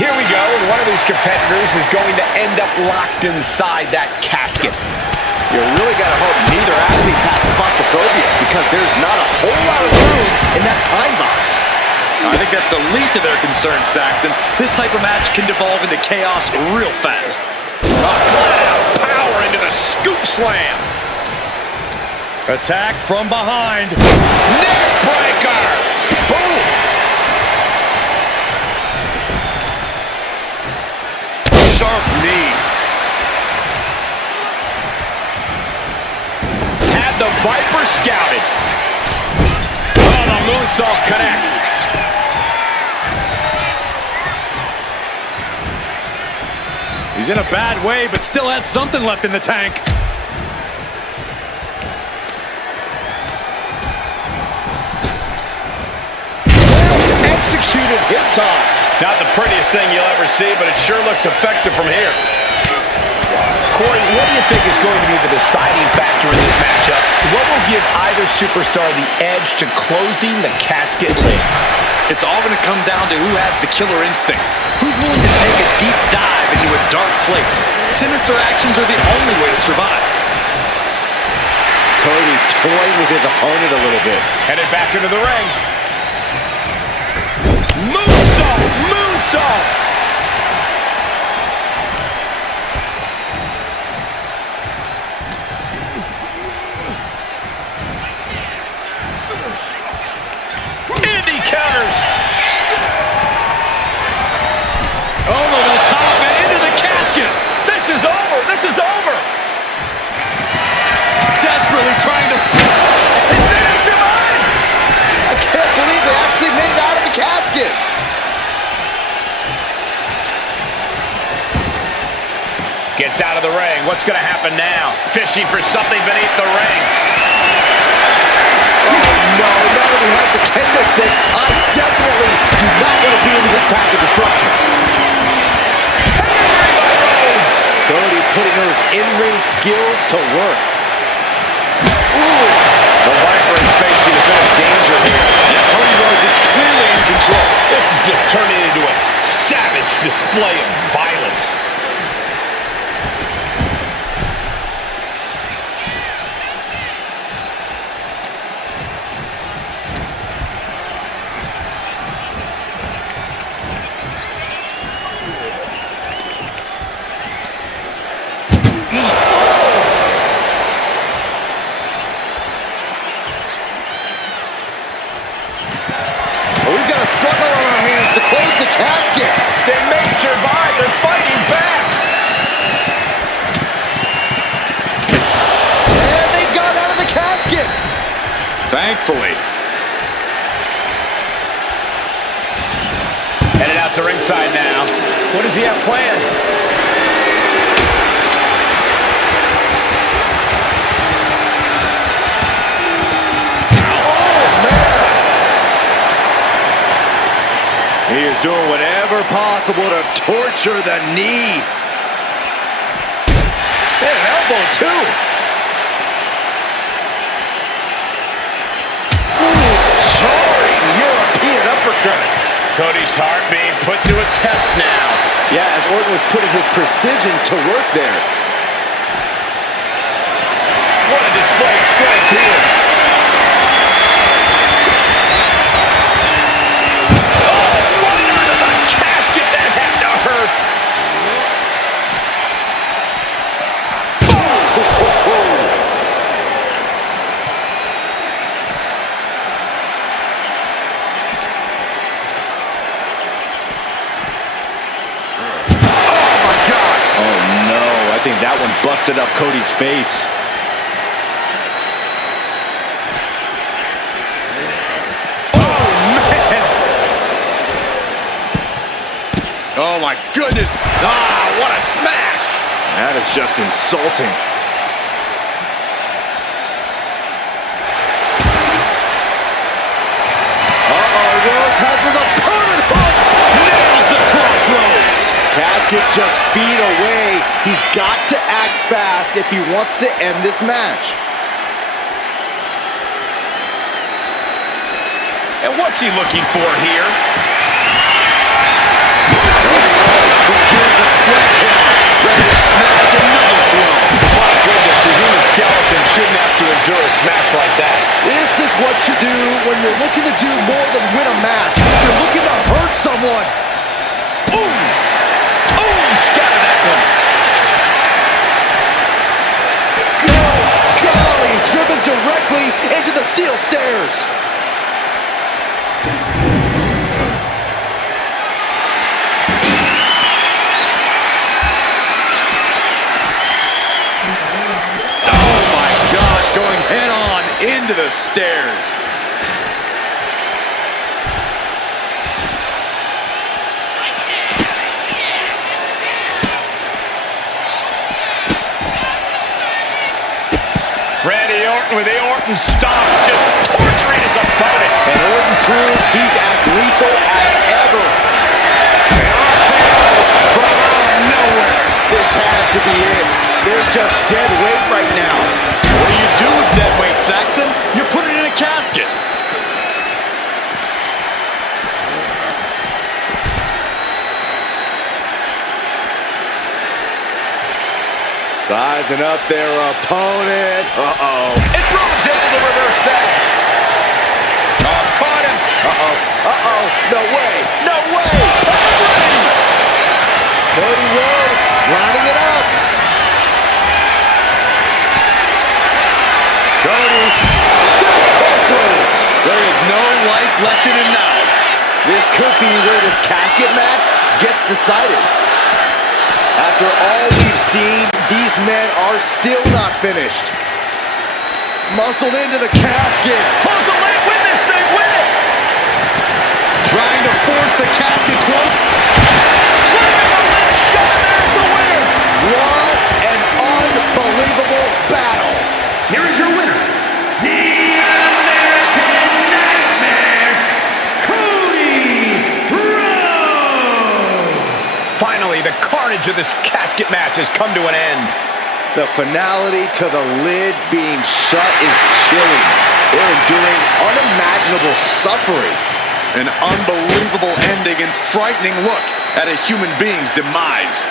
Here we go, and one of these competitors is going to end up locked inside that casket. You really got to hope neither athlete has claustrophobia, because there's not a whole lot of room in that pine box. I think that's the least of their concerns, Saxton. This type of match can devolve into chaos real fast. Flat-out power into the scoop slam. Attack from behind. Neck breaker. Boom. Sharp knee. Had the Viper scouted. Oh, the moonsault connects. He's in a bad way, but still has something left in the tank. Executed hip toss. Not the prettiest thing you'll ever see, but it sure looks effective from here. Corey, what do you think is going to be the deciding factor in this matchup? What will give either superstar the edge to closing the casket lid? It's all going to come down to who has the killer instinct. Who's willing to take a deep dive into a dark place? Sinister actions are the only way to survive. Cody toying with his opponent a little bit. Headed back into the ring. Moonsault! Moonsault! Indy counters! Over the top and into the casket! This is over! This is over! Desperately trying to... It didn't survive! I can't believe they actually made it out of the casket. Gets out of the ring. What's going to happen now? Fishing for something beneath the ring. Oh no, now that he has the kendo stick, I definitely do not want to be in his path of destruction. Cody putting those in-ring skills to work. Ooh. The Viper is facing a bit of danger here. Yeah, Cody Rhodes is clearly in control. This is just turning into a savage display of violence. We've got a struggle on our hands to close the casket. They may survive. They're fighting back. And they got out of the casket. Thankfully. Headed out to ringside now. What does he have planned? He is doing whatever possible to torture the knee. And an elbow, too. Ooh, jarring European uppercut. Cody's heart being put to a test now. Yeah, as Orton was putting his precision to work there. What a display of strength here. I think that one busted up Cody's face. Oh, man! Oh, my goodness. Ah, what a smash! That is just insulting. Rhodes has his opponent hooked. Nails the crossroads. Casket's just feet away. He's got to act fast if he wants to end this match. And what's he looking for here? sledgehammer, ready to smash another throne. My goodness, the human skeleton shouldn't have to endure a smash like that. This is what you do when you're looking to do more than win a match. You're looking to hurt someone. Ooh! Ooh, scattered that one. Golly, driven directly into the steel stairs. Oh my gosh, going head on into the stairs. Randy Orton with the Orton stomps, just torturing his opponent. And Orton proves he's as lethal as ever. From out of nowhere. This has to be it. They're just dead weight right now. What do you do with dead weight, Saxton? You put it in a casket. Sizing up their opponent. Uh-oh. And Roman's able to reverse that. Oh, caught him. Uh-oh. Uh-oh. No way. No way. Cody Rhodes lining it up. Cody. There's crossroads. There is no life left in him now. This could be where this casket match gets decided. After all we've seen, these men are still not finished. Muscled into the casket. Close the lane, win this thing, win it. Trying to force the casket close. Flipping the left shot, there's the winner. What an unbelievable battle. Here is your winner, the American Nightmare, Cody Rhodes. Finally, the carnage of this casket match has come to an end. The finality to the lid being shut is chilling. They're enduring unimaginable suffering. An unbelievable ending and frightening look at a human being's demise.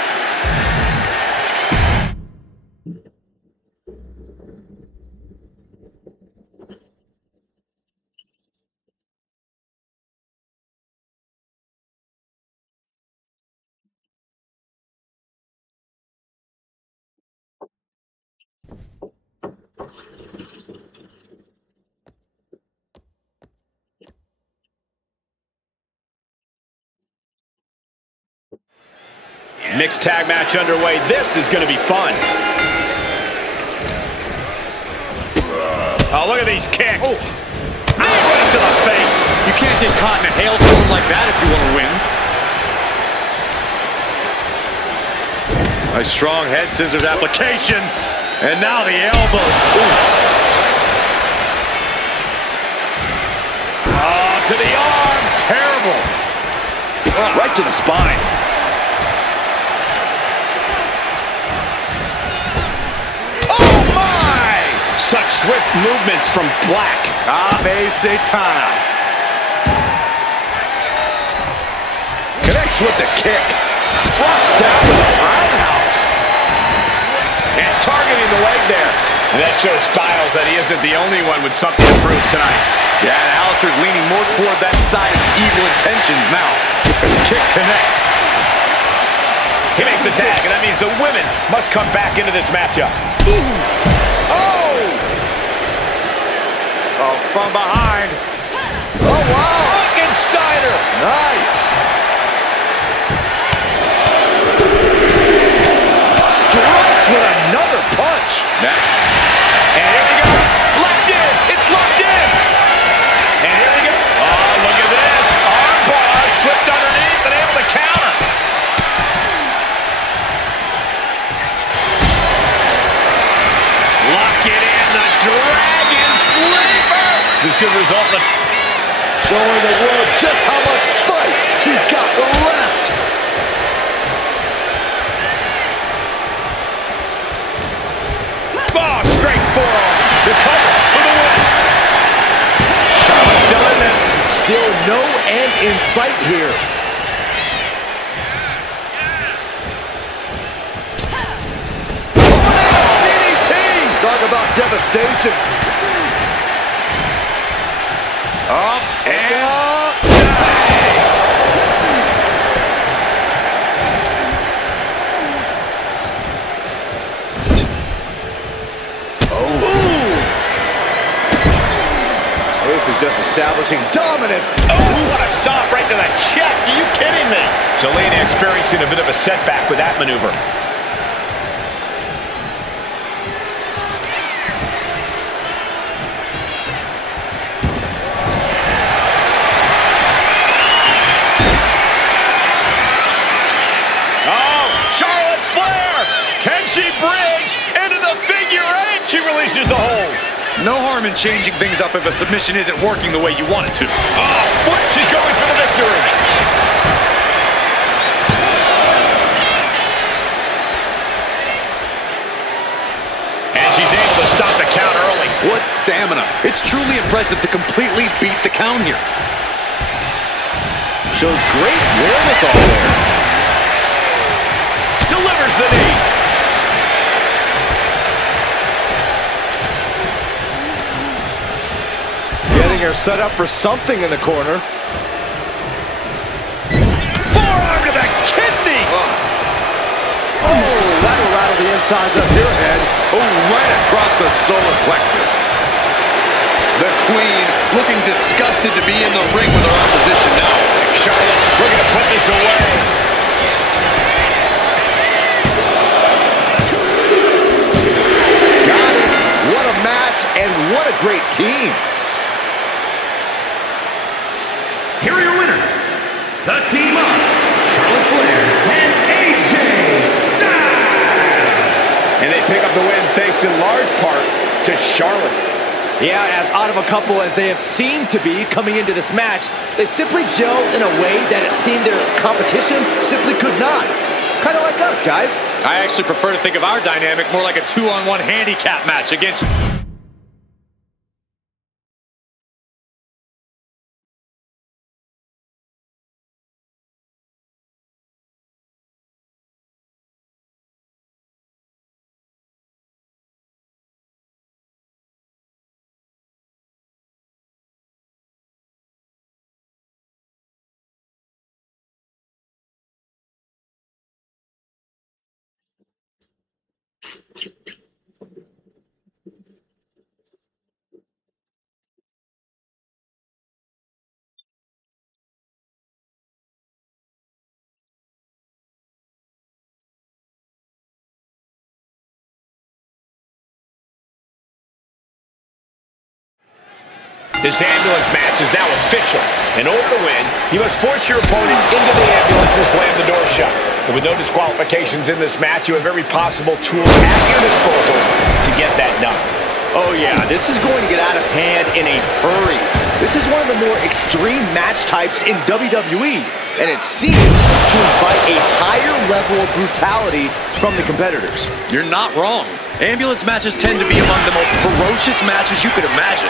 Mixed tag match underway. This is going to be fun. Oh, look at these kicks. Oh. Right to the face. You can't get caught in a hailstorm like that if you want to win. A strong head scissors application. And now the elbows. Oof. Oh, to the arm. Terrible. Right to the spine. Such swift movements from Black. Ave Satana. Connects with the kick. Brought down to the roundhouse. And targeting the leg there. And that shows Styles that he isn't the only one with something to prove tonight. Yeah, and Alistair's leaning more toward that side of evil intentions now. The kick connects. He makes the tag, and that means the women must come back into this matchup. Ooh. Oh, from behind. Oh, wow. Frankensteiner. Nice. Strikes with another punch. And here we go. Locked in. It's locked in. And here we go. Oh, look at this. Armbar slipped underneath and able to counter. Lock it in. The Dragon Sleeper. This could result in showing the world just how much fight she's got left. Oh, straight forearm. The cover for the win. Charlotte's still in this. Still no end in sight here. devastation. Up and This is just establishing dominance. Oh, what a stop right to the chest. Are you kidding me? Zelina experiencing a bit of a setback with that maneuver. Oh, Charlotte Flair! Can she bridge into the figure eight? She releases the hold. no harm in changing things up if a submission isn't working the way you want it to. Oh, foot! She's going for the victory. And she's able to stop the count early. What stamina. It's truly impressive to completely beat the count here. Shows great wherewithal there. Delivers the knee. Getting her set up for something in the corner. Forearm to the kidney. Oh, that'll rattle the insides of your head. Oh, right across the solar plexus. The Queen looking disgusted to be in the ring with her opposition now. Charlotte looking to put this away. Got it. What a match and what a great team. Here are your winners, the team of Charlotte Flair and AJ Styles. And they pick up the win thanks in large part to Charlotte. Yeah, as odd of a couple as they have seemed to be coming into this match, they simply gelled in a way that it seemed their competition simply could not. Kind of like us, guys. I actually prefer to think of our dynamic more like a 2-on-1 handicap match against... This ambulance match is now official. In order to win, you must force your opponent into the ambulance and slam the door shut. And with no disqualifications in this match, you have every possible tool at your disposal to get that done. Oh yeah, this is going to get out of hand in a hurry. This is one of the more extreme match types in WWE, and it seems to invite a higher level of brutality from the competitors. You're not wrong. Ambulance matches tend to be among the most ferocious matches you could imagine.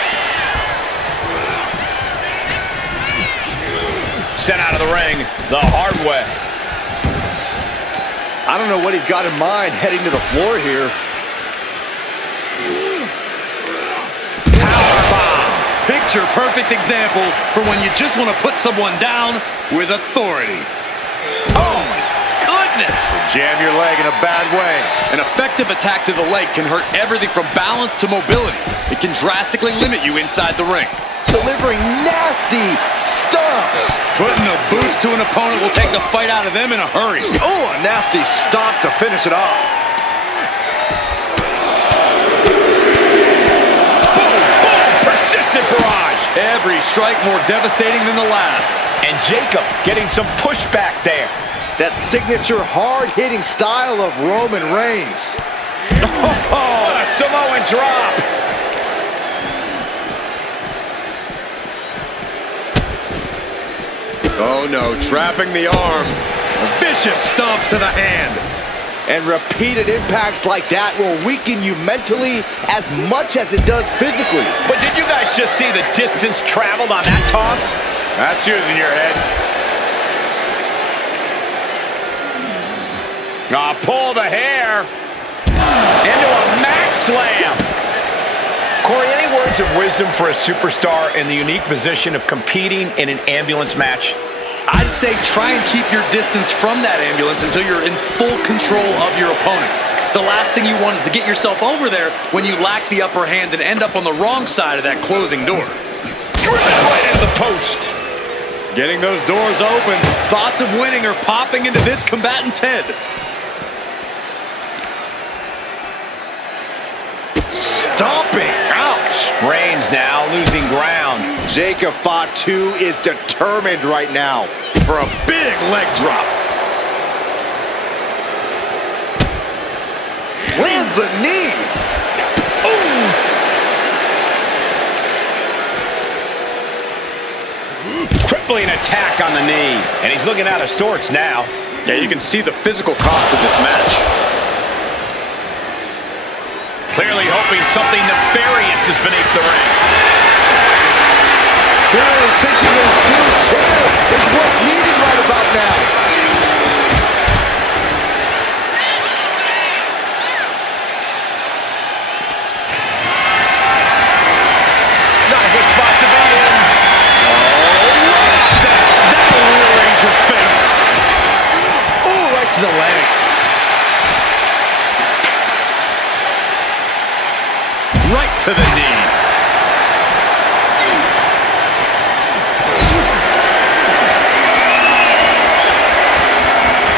Sent out of the ring the hard way. I don't know what he's got in mind heading to the floor here. Powerbomb. Picture perfect example for when you just want to put someone down with authority. Oh my goodness! Jam your leg in a bad way. An effective attack to the leg can hurt everything from balance to mobility. It can drastically limit you inside the ring. Delivering nasty stomps. Putting the boots to an opponent will take the fight out of them in a hurry. Oh, a nasty stomp to finish it off. Boom, boom, persistent barrage. Every strike more devastating than the last. And Jacob getting some pushback there. That signature hard-hitting style of Roman Reigns. Oh, what a Samoan drop. Oh no, trapping the arm. Vicious stomps to the hand. And repeated impacts like that will weaken you mentally as much as it does physically. But did you guys just see the distance traveled on that toss? That's using your head. Pull the hair into a mat slam. Corey, any words of wisdom for a superstar in the unique position of competing in an ambulance match? I'd say try and keep your distance from that ambulance until you're in full control of your opponent. The last thing you want is to get yourself over there when you lack the upper hand and end up on the wrong side of that closing door. Driven right into the post. Getting those doors open. Thoughts of winning are popping into this combatant's head. Stomping. Ouch. Reigns now losing ground. Jacob Fatu is determined right now For a big leg drop. lands the knee. Crippling attack on the knee. And he's looking out of sorts now. Yeah, you can see the physical cost of this match. Clearly hoping something nefarious is beneath the ring. Clearly thinking a steel chair is what's needed right about now. Not a good spot to be in. That'll rearrange your face. Oh, right to the leg. Right to the knee.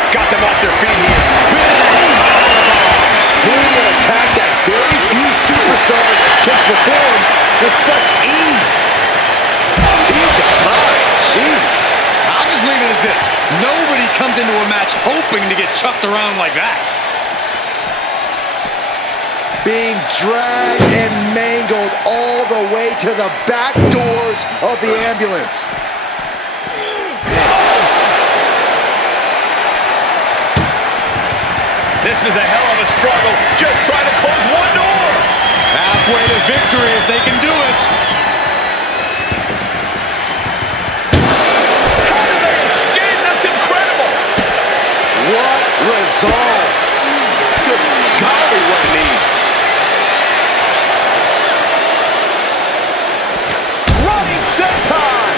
Got them off their feet here. Doing an attack that very few superstars can perform with such ease. He decides. Jeez. I'll just leave it at this. Nobody comes into a match hoping to get chucked around like that. Being dragged and mangled all the way to the back doors of the ambulance. This is a hell of a struggle. Just trying to close one door. Halfway to victory if they can do it. How did they escape? That's incredible. What resolve. Good golly, what a knee. Running senton.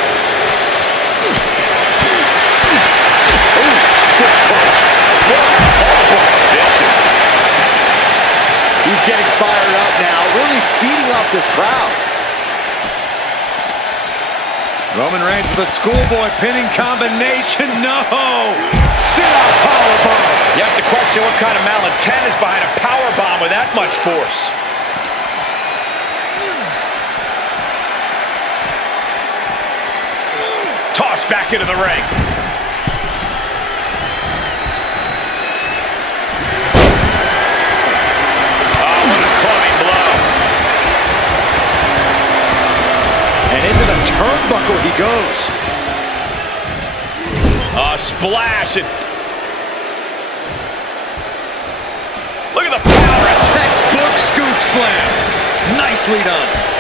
Ooh, stiff punch. What a elbow. Vicious. He's getting fired up now, really feeding off this crowd. Roman Reigns with a schoolboy pinning combination. No! Sit-out powerbomb. You have to question what kind of malintent is behind a power bomb with that much force. Tossed back into the ring. Oh, what a clubbing blow. And into the turnbuckle he goes. A splash. And look at the power. Textbook scoop slam. Nicely done.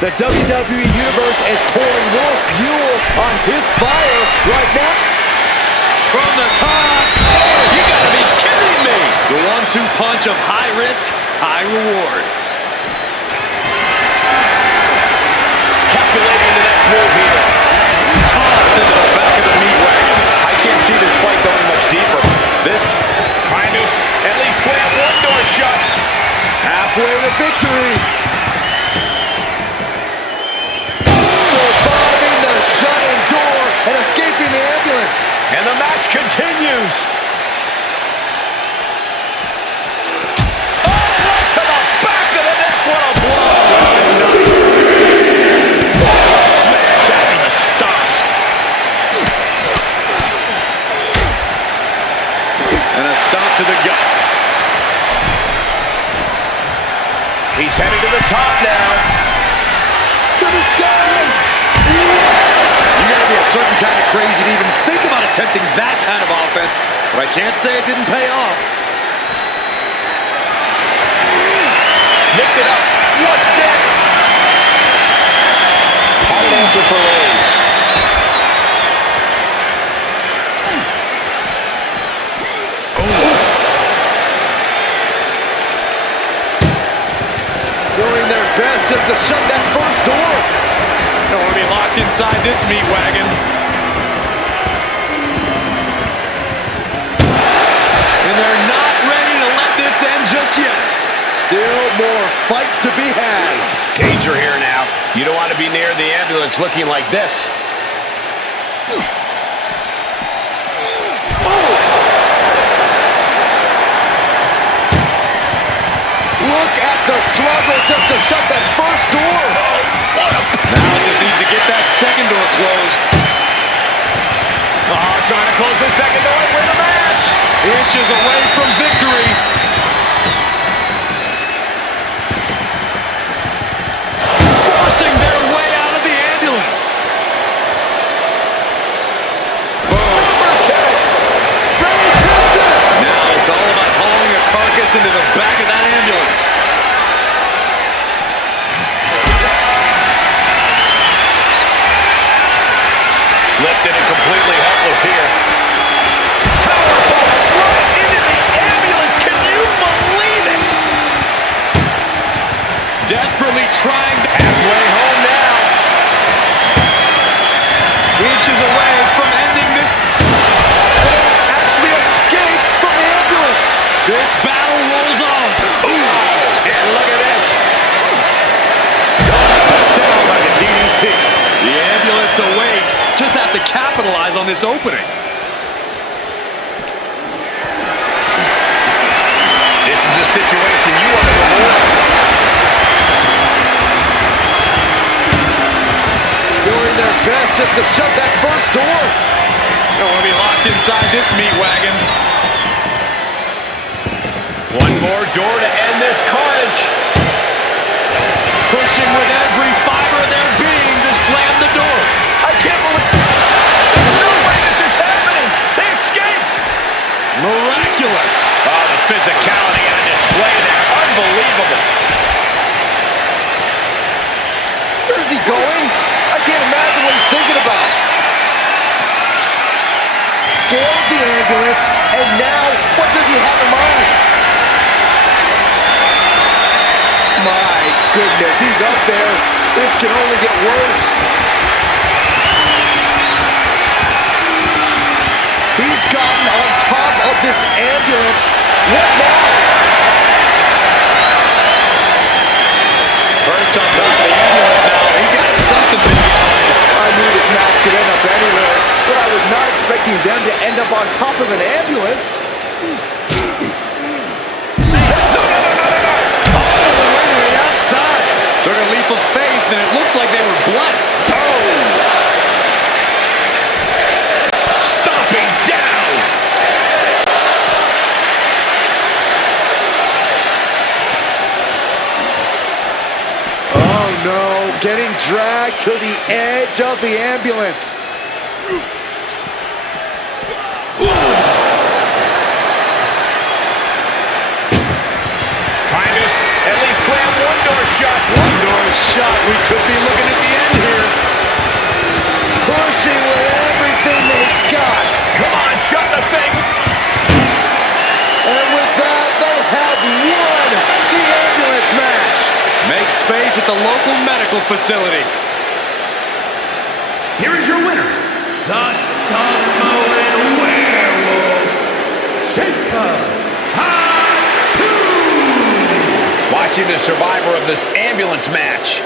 The WWE Universe is pouring more fuel on his fire right now. From the top. Oh, you gotta be kidding me. The 1-2 punch of high risk, high reward. Calculating the next move here. Tossed into the back of the meat wagon. I can't see this fight going much deeper. Trying to at least slam one door shut. Halfway to victory. Surviving the shut-in door and escaping the ambulance. And the match continues. Oh, right to the back of the neck. What a blow. Smash after the stops. And a stop to the gut. He's headed to the top now. To the sky. You gotta be a certain kind of crazy to even think about attempting that kind of offense, but I can't say it didn't pay off. Lift it up. What's next? Hard answer for Reigns. Oh, just to shut that first door. Don't want to be locked inside this meat wagon. And they're not ready to let this end just yet. Still more fight to be had. Danger here now. You don't want to be near the ambulance looking like this. Look at the struggle just to shut that first door. Now it just needs to get that second door closed. Oh, trying to close the second door and win the match. Inches away from victory. Forcing their way out of the ambulance. Now it's all about hauling a carcass into the back of that ambulance. Lifted and completely helpless here. Powerbomb right into the ambulance. Can you believe it? Desperately trying to... Halfway home now. Inches away from ending this... Actually escaped from the ambulance. This battle rolls on. Ooh. And look at this. Down like a DDT. The ambulance awaits. Just have to capitalize on this opening. This is a situation you want to avoid. Doing their best just to shut that first door. Don't want to be locked inside this meat wagon. One more door to end this carnage. Pushing with every fiber of their being to slam the door. I can't believe... There's no way this is happening. They escaped. Miraculous. Oh, the physicality on display there. Unbelievable. Where's he going? I can't imagine what he's thinking about. Scaled the ambulance, and now what does he have in mind? My goodness, he's up there. This can only get worse. He's gotten on top of this ambulance. What now? Perched on top of the ambulance now. He's got something big in mind. I knew this match could end up anywhere, but I was not expecting them to end up on top of an ambulance. Took a leap of faith, and it looks like they were blessed. Oh! Stomping down! Oh no, getting dragged to the edge of the ambulance. Trying to at least slam one door shut. One door shut. We could be looking at the end here. Pushing with everything they got. Come on, shut the thing. And with that, they have won the ambulance match. Make space at the local medical facility. Here is your winner, the Samoan Werewolf, Jacob Hatu. Watching the survivor of this ambulance match.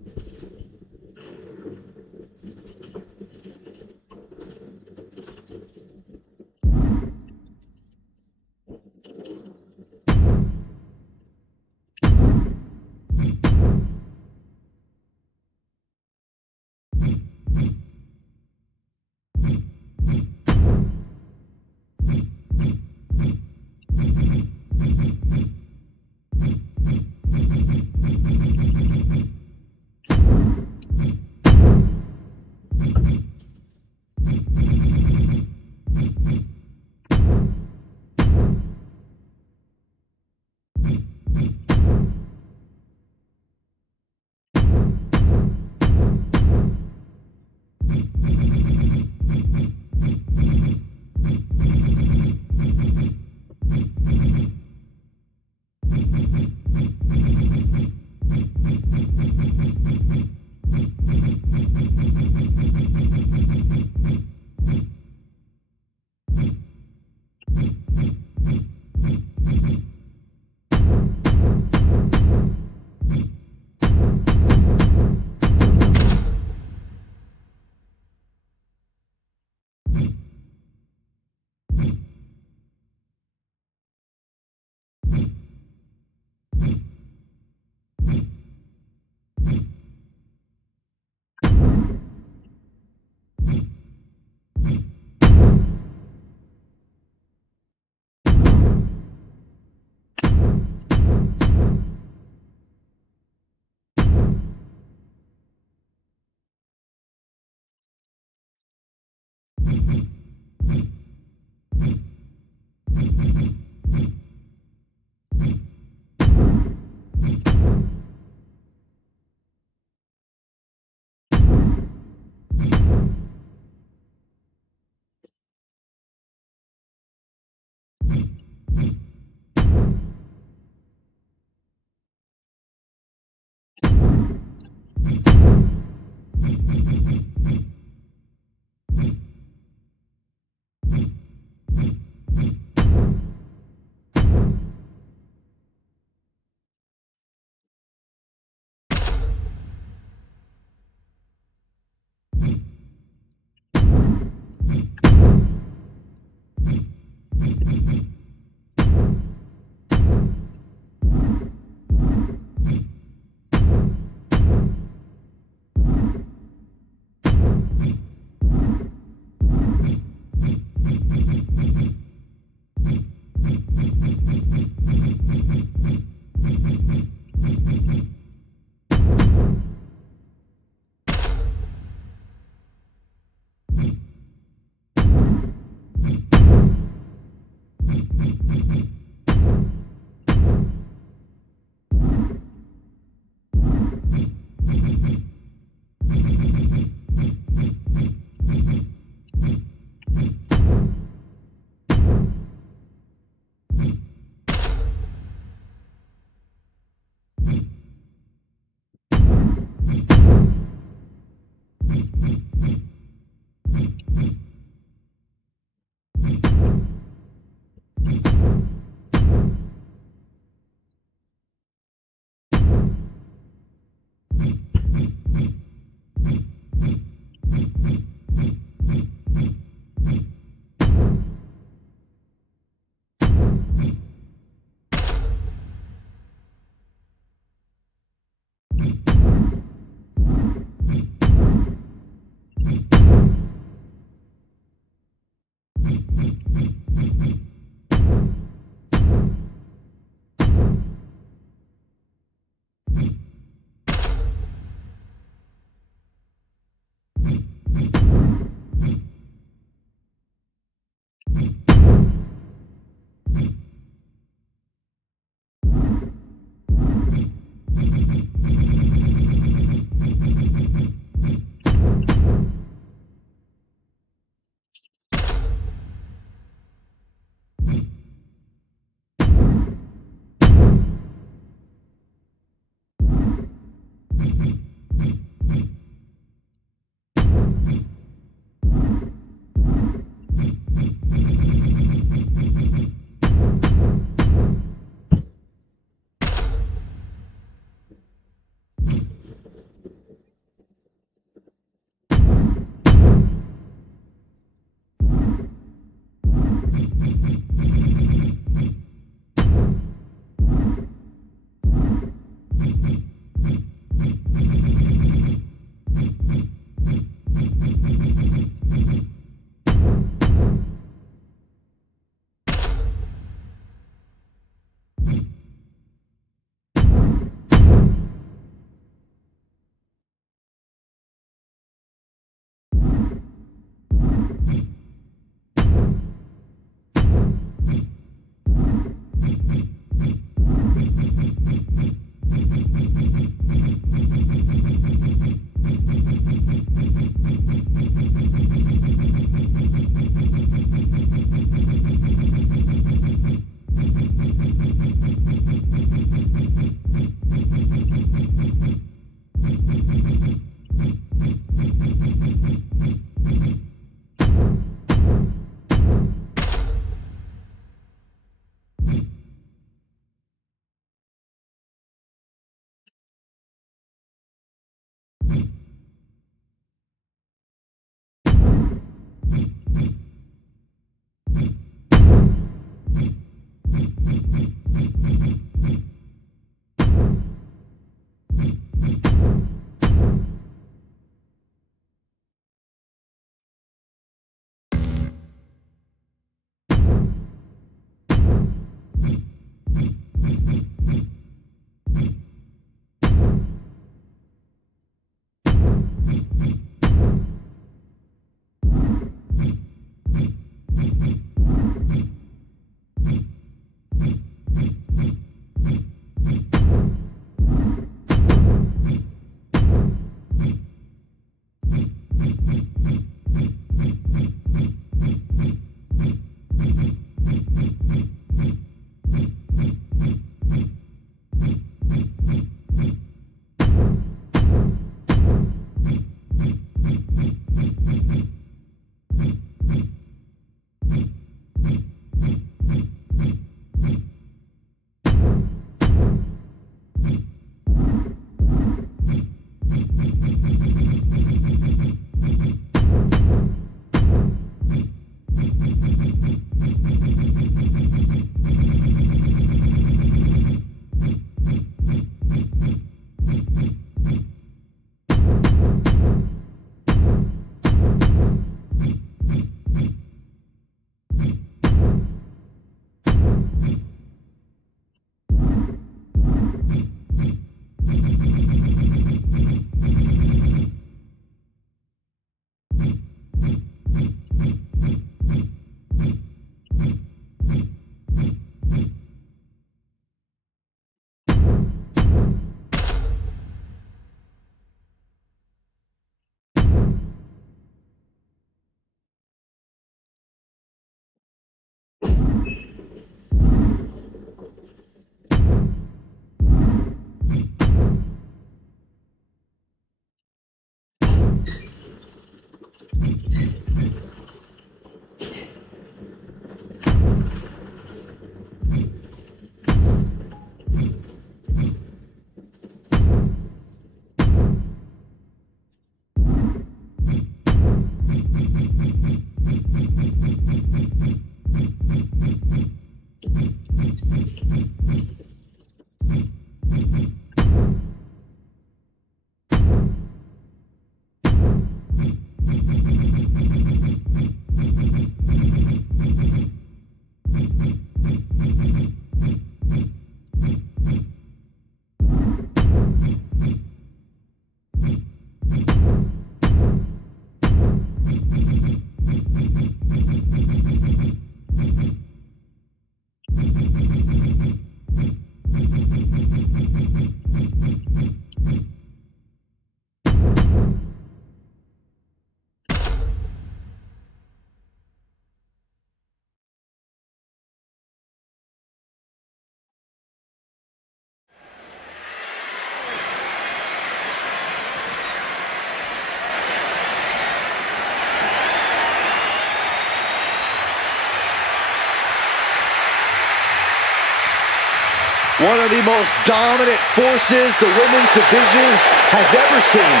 One of the most dominant forces the women's division has ever seen.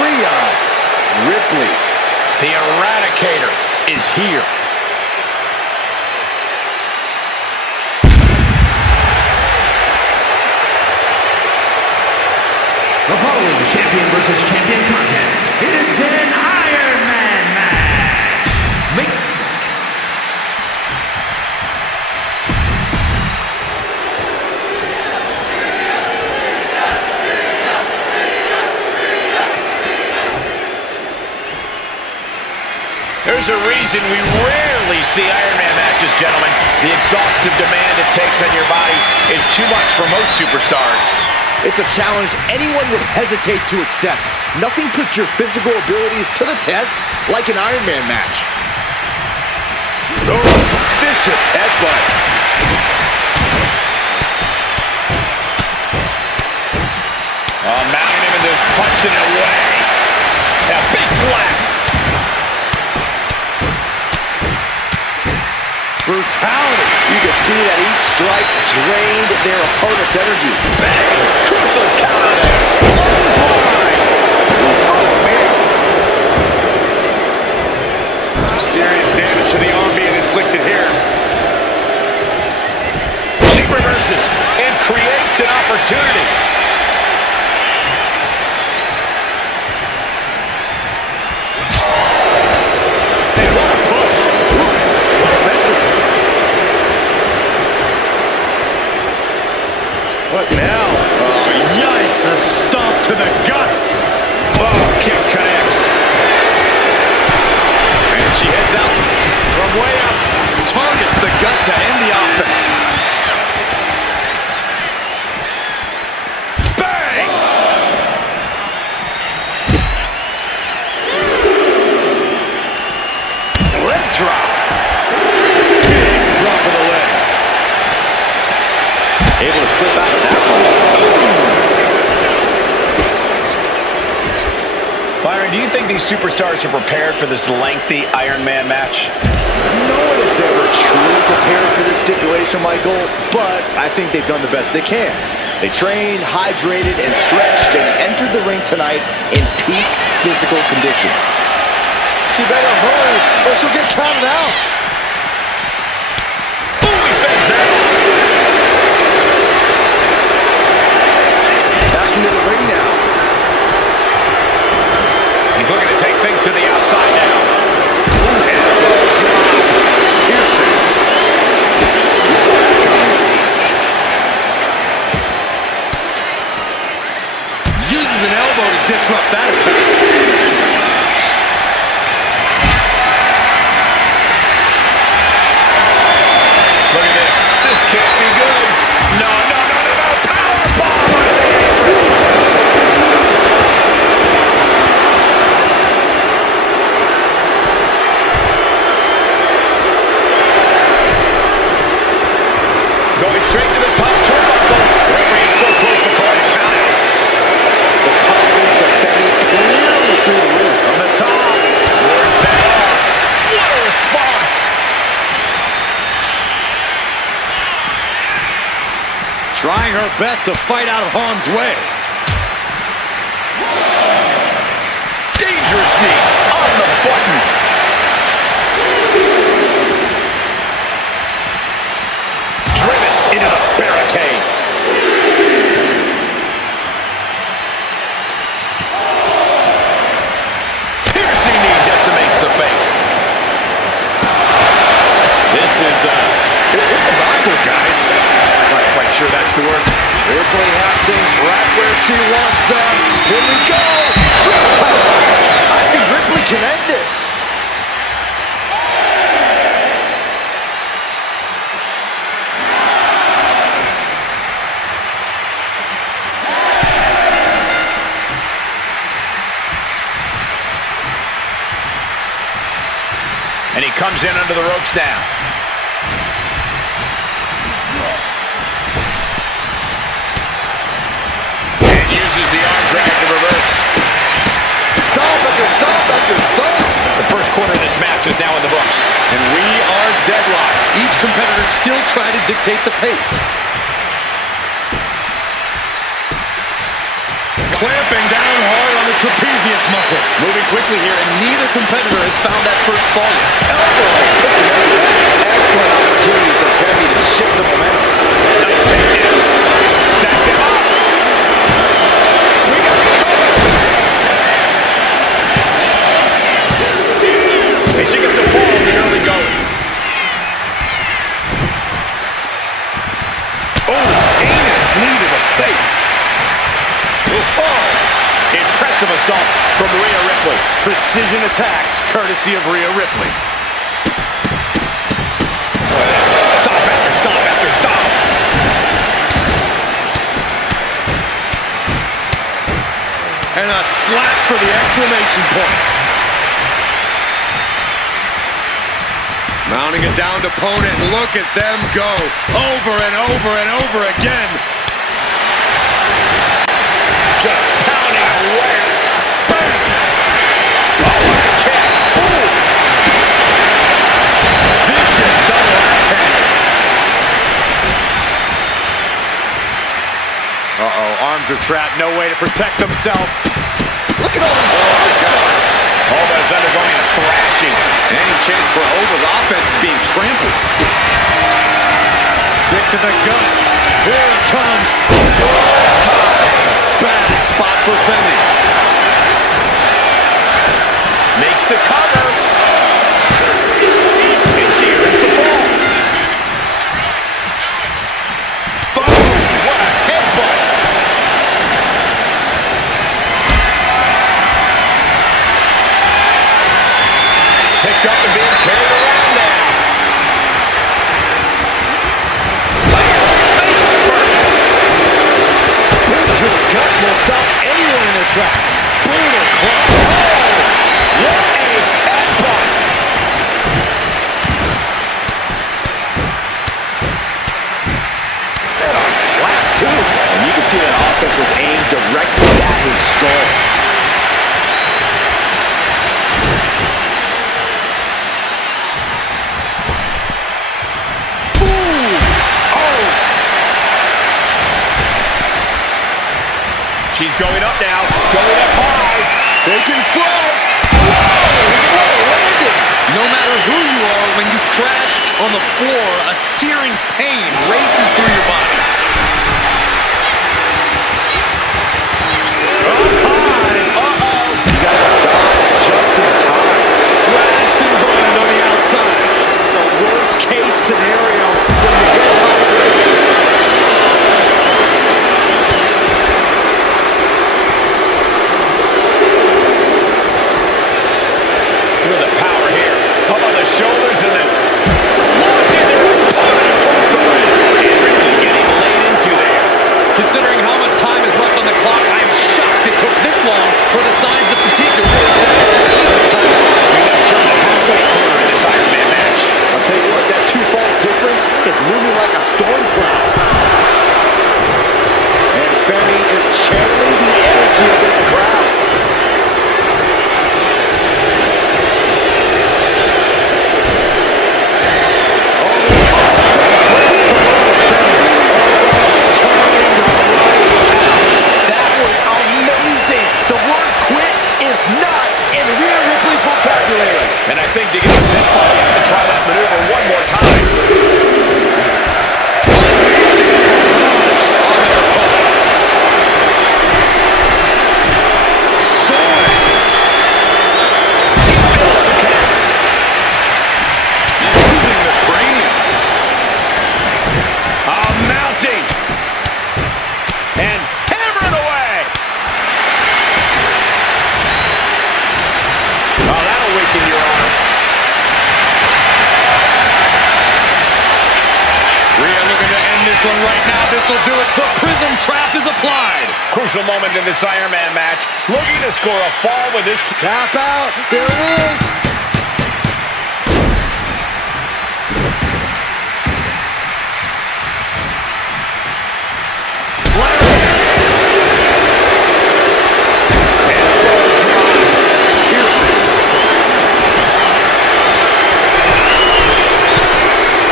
Rhea Ripley. The Eradicator is here. The following champion versus champion contest is an Iron Man match. There's a reason we rarely see Iron Man matches, gentlemen. The exhaustive demand it takes on your body is too much for most superstars. It's a challenge anyone would hesitate to accept. Nothing puts your physical abilities to the test like an Iron Man match. Oh, vicious headbutt. Mounting him and just punching it away. A big slap. Brutality. You can see that each strike drained their opponent's energy. Bang! Crucial counter there. Clothesline. Oh, man. Some serious damage to the arm being inflicted here. She reverses and creates an opportunity. And what a push. What now? Oh, yikes! A stomp to the guts! Oh, kick connects. And she heads out from way up. Targets the gut to end the offense. Bang! Leg drop. Big drop of the leg. Able to slip out of that one. Firing Corey, do you think these superstars are prepared for this lengthy Iron Man match? No one has ever truly prepared for this stipulation, Michael, but I think they've done the best they can. They trained, hydrated, and stretched, and entered the ring tonight in peak physical condition. You better hurry, or she'll get counted out. Ooh, he fakes that. Back into the ring now. He's looking to take things to the outside now. Ooh, elbow drop. Piercing. You saw that coming. Uses an elbow to disrupt that attack. Look at this. This can't be good. No, no, no, no, no. Powerbomb on the apron. Going straight to the top turnbuckle. Referee is so close to calling a count out. The confidence of Femi clearly through the roof. On the top. Wards that off. What a response. Trying her best to fight out of harm's way. Dangerous knee on the button. Driven into the barricade. Piercing knee decimates the face. This is awkward, guys. Not quite sure that's the word. Ripley has things right where she wants them. Here we go. I think Ripley can end this. And he comes in under the ropes now. And uses the arm drag to reverse. Stomp after stomp after stomp. The first quarter of this match is now in the books. And we are deadlocked. Each competitor still trying to dictate the pace. Clamping down hard on the trapezius muscle. Moving quickly here, and neither competitor has found that first fall yet. Elbow. Puts an end to that. Excellent opportunity for Femi to shift the momentum. Nice takedown. Stacked him up. We got it covered. And she gets a fall in the early going. Oh, anus knee to the face. Oh, impressive assault from Rhea Ripley. Precision attacks, courtesy of Rhea Ripley. Stop after stop after stop. And a slap for the exclamation point. Mounting a downed opponent, look at them go. Over and over and over again. Just pounding away. Bang! Oh, what a kick. Ooh. Vicious double axe handle. Uh-oh, arms are trapped, no way to protect himself. Look at all these hard starts. Ova's undergoing a thrashing. Any chance for Ova's offense is being trampled. Kick to the gut. Here it comes. Bad spot for Femi. Makes the cover. And she earns the fall. Boom! What a headbutt. Picked up and being carried around now. Lands face first. Boot to the gut will stop anyone in their tracks. Brutal club. Oh! What a headbutt. And a slap, too. And you can see that offense was aimed directly at his skull. She's going up now, going up high. Taking flight. Whoa, what a landing. No matter who you are, when you crash on the floor, a searing pain races through your body. Up high. Uh-oh. You gotta dodge just in time. Crashed and burned on the outside. The worst case scenario when you go high risk. Look at the power here. Up on the shoulders and then launching their opponent across the ring. And Ripley getting laid into there. Considering how much time is left on the clock, I am shocked it took this long for the signs of fatigue to really set in. We have turned the halfway corner in this Iron Man match. I'll tell you what, that 2 falls difference is looming like a storm cloud. And Femi is channeling the energy of this crowd. That was amazing. The word quit is not in Rhea Ripley's vocabulary. And I think to get the pinfall, you have to try that maneuver one more time. Soaring. Forced to connect. Using the cranium. Mounting. And hammering away. Oh, that'll weaken your arm. Rhea looking to end this one right now. This will do it. The prison trap is applied. Crucial moment in this Iron Man match. Looking to score a fall with this. Tap out. There it is.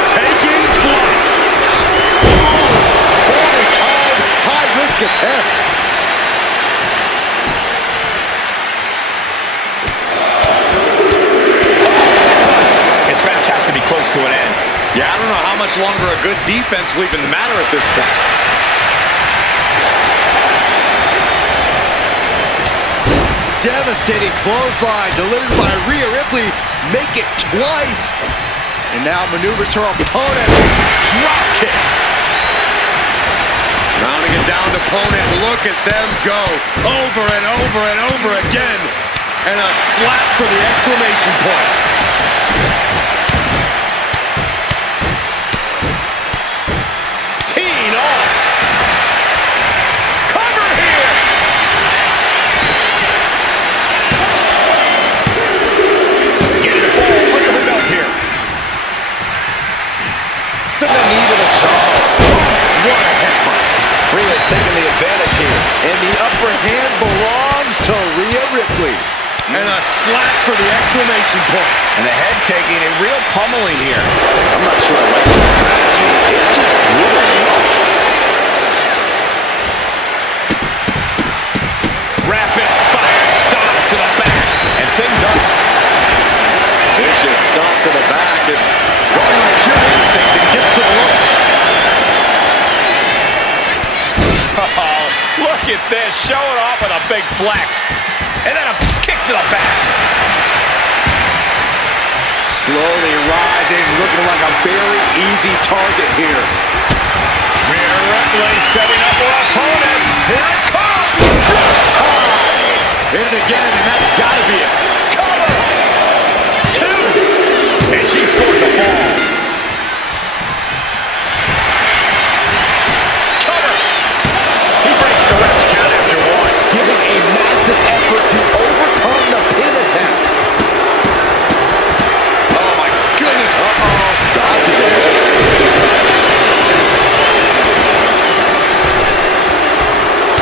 Taking flight. Poorly timed, high-risk attempt. This match has to be close to an end. Yeah, I don't know how much longer a good defense will even matter at this point. Devastating clothesline delivered by Rhea Ripley. Make it twice. And now maneuvers her opponent. Drop kick. Rounding it down to opponent. Look at them go. Over and over and over again. And a slap for the exclamation point. Teeing off. Cover here. Getting a fall under the belt here. The knee to the jaw. What a headbutt. Rhea's taking the advantage here. And the upper hand belongs to Rhea Ripley. And a slap for the exclamation point. And the head taking a real pummeling here. I'm not sure I like this strategy. It's just brutal to watch. Rapid fire stops to the back. And things are... Vicious stop to the back. And going with pure instinct and get to the ropes. Oh, look at this. Showing off with a big flex. And then a kick to the back. Slowly rising, looking like a very easy target here. Rhea Ripley setting up her opponent. Here it comes. Tie. Hit it again, and that's got to be it. Cover. 2. And she scores a fall. Cover. He breaks the ref's count after 1. Giving a massive effort to overcome the pin attempt. Oh, my goodness. Uh-oh. Dodges it.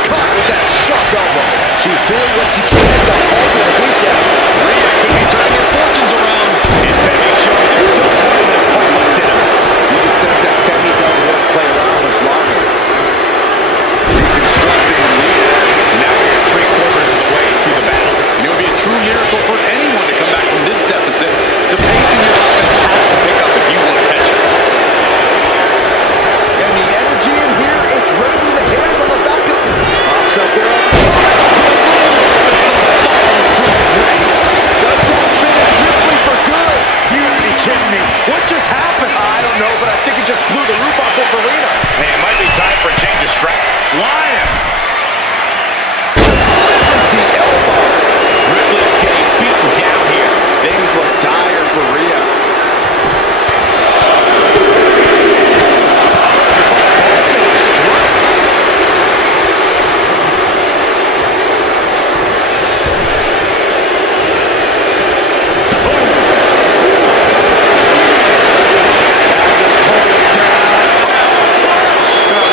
Caught with that sharp elbow. She's doing what she can to hold her weight down. Rhea could be turning her fortunes around. And Femi showing there's still quite a bit of fight left in him. You can sense that Femi doesn't want to play around much longer. Deconstructing Rhea. And don't know, but I think it just blew the roof off this arena. Hey, it might be time for a change of strength. Flying. Delivers the elbow. Ripley is getting beaten down here. Things look dire for Rhea. Strikes.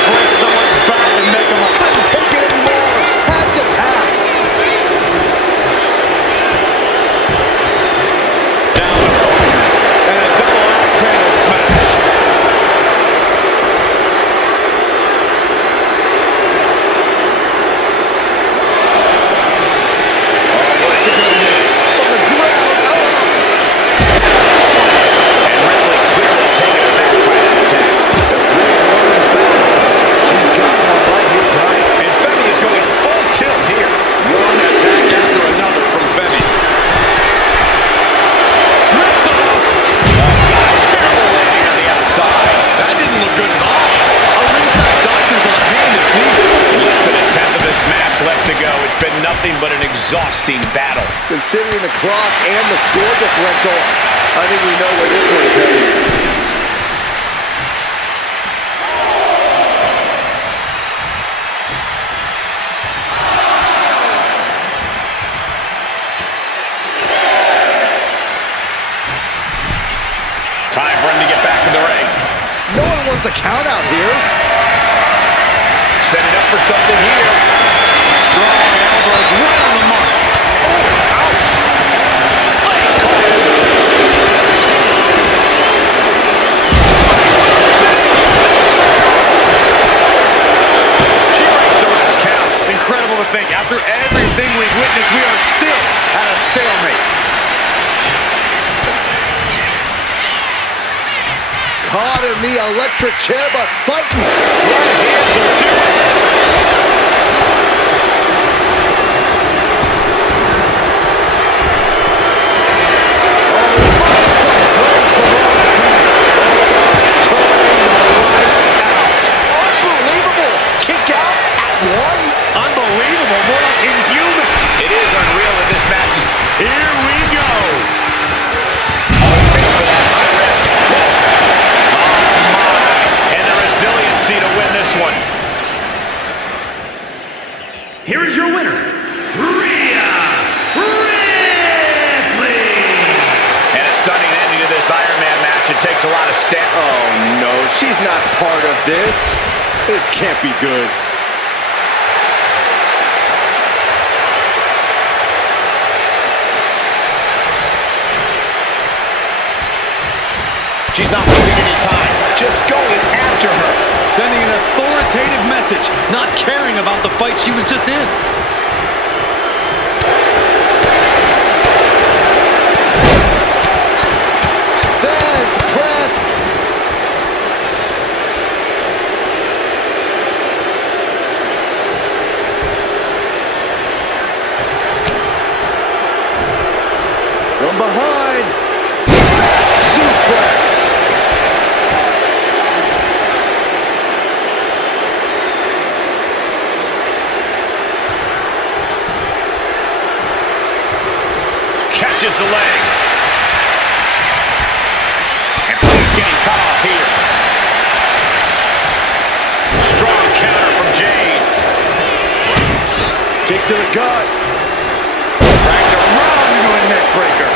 Break someone's back and make them Couldn't take it anymore. Has to tap. down. And a double axe handle smash. From the ground up. And Ripley clearly taken aback by that attack. The three-quarter battle. She's dropping one right here tonight. And Femi is going full tilt here. One attack after another from Femi. Ripped off. Oh, God, terrible landing on the outside. That didn't look good at all. A ringside doctor's on hand if needed. Less than a tenth of this match left to go. It's been nothing but an exhausting battle. Considering the clock and the score differential, I think we know where this one is headed. Time for him to get back in the ring. No one wants a count out here. Setting up for something here. Strong elbows right on the mark. Oh, ouch. Legs caught. She breaks the ref's count. Incredible to think, after everything we've witnessed, we are still at a stalemate. Caught in the electric chair, but fighting. Right hands will do it. Unbelievable. Kick out at one. Unbelievable, more like inhuman. It is unreal that this match is... Here we go. Hoping for that high risk. Oh, my. And the resiliency to win this one. Here is your winner, Rhea Ripley. And a stunning ending to this Iron Man match. It takes a lot of stamina. Oh, no. She's not part of this. This can't be good. She's not losing any time. Just going after her. Sending an authoritative message, not caring about the fight she was just in. Fast press. From behind. Back suplex. Catches the leg. And Please getting cut off here. Strong counter from Jade. Kick to the gut. Dragged around into a neck breaker.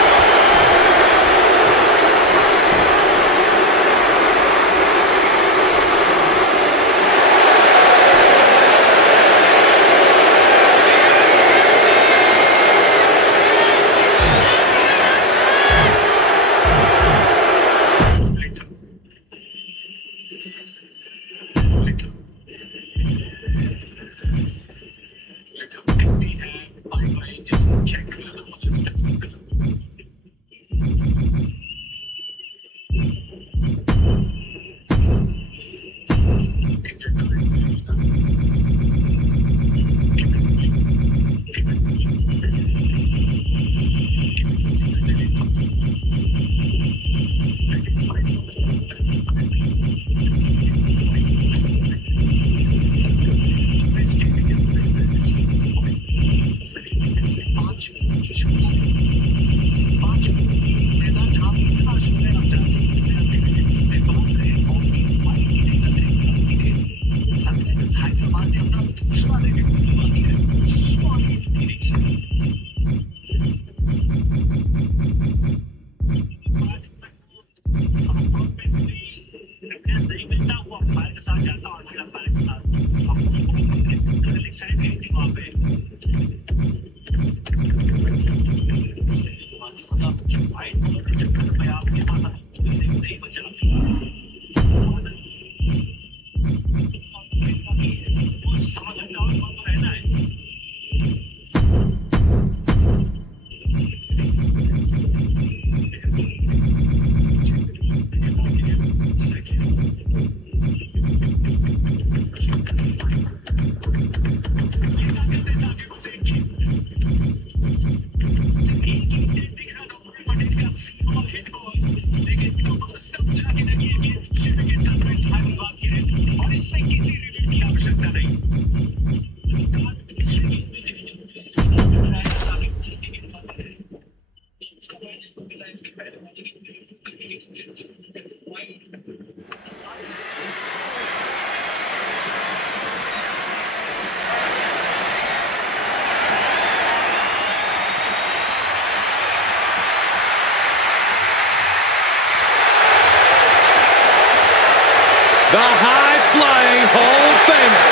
The high-flying Hall of Famer.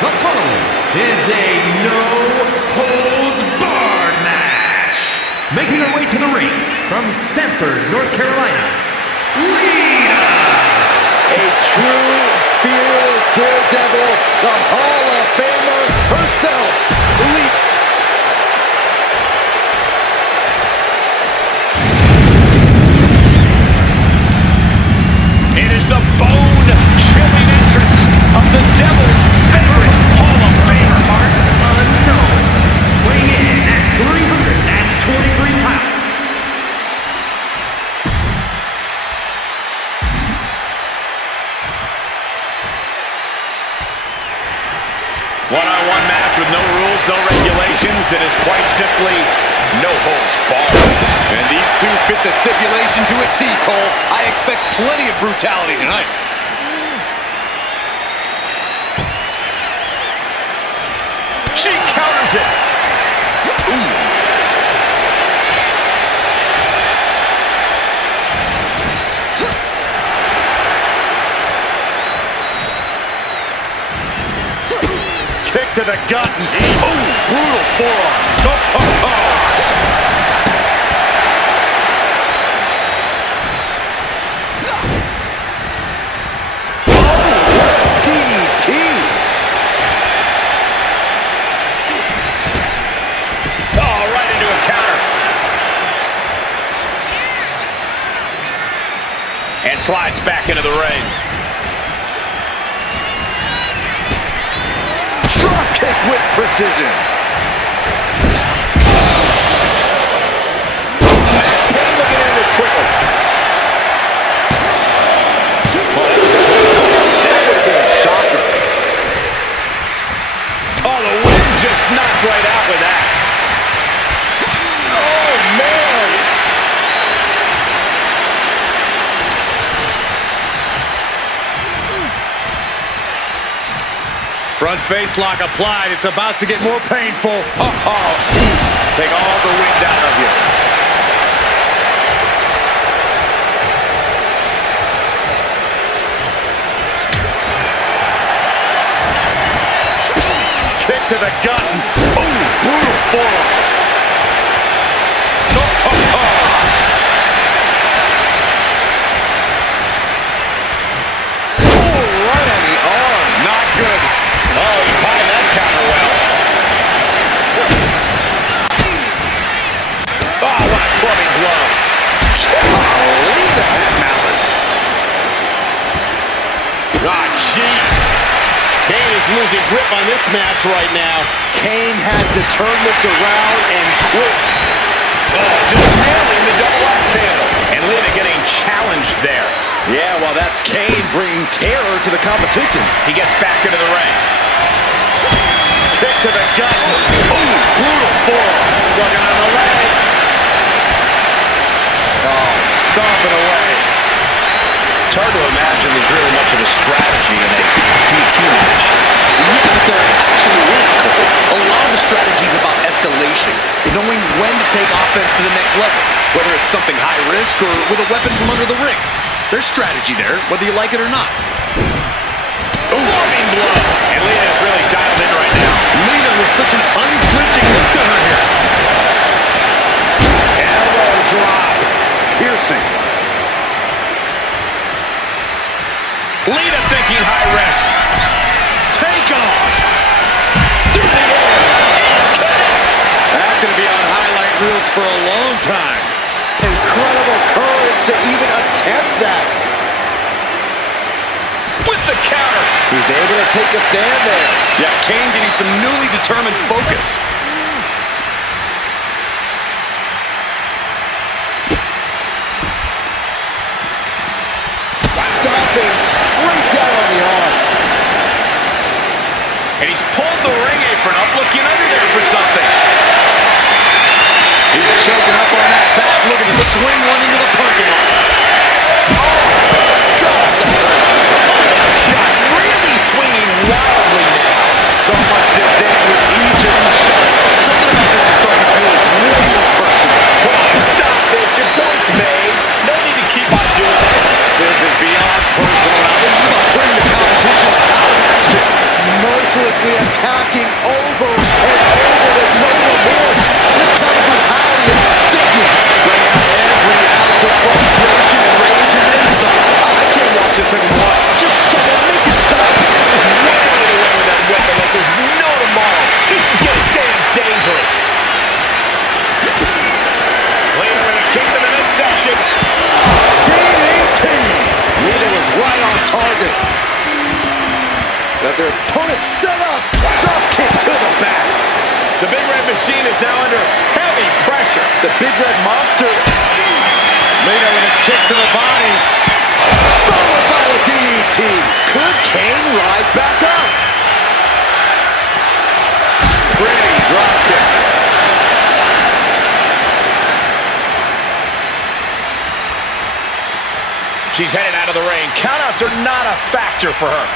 The following is a no-holds-barred match. Making her way to the ring from Sanford, North Carolina, Lita. A true, fearless daredevil, the Hall of Famer herself, Lita. It is the bone-chilling entrance of the Devil's favorite Hall of Famer. Parts unknown. Weighing in at 323 pounds. One-on-one match with no rules, no regulations. It is quite simply no holds barred. And these two fit the stipulation to a T, Cole. I expect plenty of brutality tonight. She counters it. Ooh. Kick to the gut. Ooh, brutal forearm. DDT. Oh, right into a counter. And slides back into the ring. Drop kick with precision. Kane looking at this quickly. That would have been a shocker. Oh, the wind just knocked right out with that. Oh, man. Front face lock applied. It's about to get more painful. Oh, jeez. Take all the wind out of you. Kick to the gut. Ooh, brutal forearm. Right on the arm. Not good. Oh, he tied that counter well. Oh, what a clubbing blow. Golly, that had malice. Ah, jeez. Kane is losing grip on this match right now. Kane has to turn this around and quick. Oh, just nailing the double axe handle. And Lita getting challenged there. Yeah, well, that's Kane bringing terror to the competition. He gets back into the ring. Kick to the gut. Ooh, brutal forearm. Working on the leg. Oh, stomping away. It's hard to imagine there's really much of a strategy in a DQ match. Yeah, but there actually is, Cole. A lot of the strategy is about escalation, knowing when to take offense to the next level, whether it's something high risk or with a weapon from under the ring. There's strategy there, whether you like it or not. Ooh, blow. And Lita's really dialed in right for a long time. Incredible courage to even attempt that. With the counter. He's able to take a stand there. Yeah, Kane getting some newly determined focus. Stomping straight down on the arm. And he's pulled the ring apron up, looking under there for something. He's choking up on that back, looking to swing one into the parking lot. God, that hurt. Shot really swinging wildly now. So much disdain with each of these shots. Something about this is starting to feel way more personal. Come on, stop this. Your point's made. No need to keep on doing this. This is beyond personal now. This is about putting the competition out of action. Mercilessly attacking over and over with no remorse. This kind of brutality is sickening. Bring out every ounce of frustration and rage and insult. I can't watch this anymore. Just someone make it stop. He's wailing away with that weapon like there's no tomorrow. This is getting damn dangerous. Later in the kingdom in midsection. DDT. Lita was right on target. Got their opponent set up. Drop kick to the back. The Big Red Machine is now under heavy pressure. The Big Red Monster. Lita with a kick to the body. Followed by a DDT. Could Kane rise back up? Pretty drop kick. She's headed out of the ring. Countouts are not a factor for her.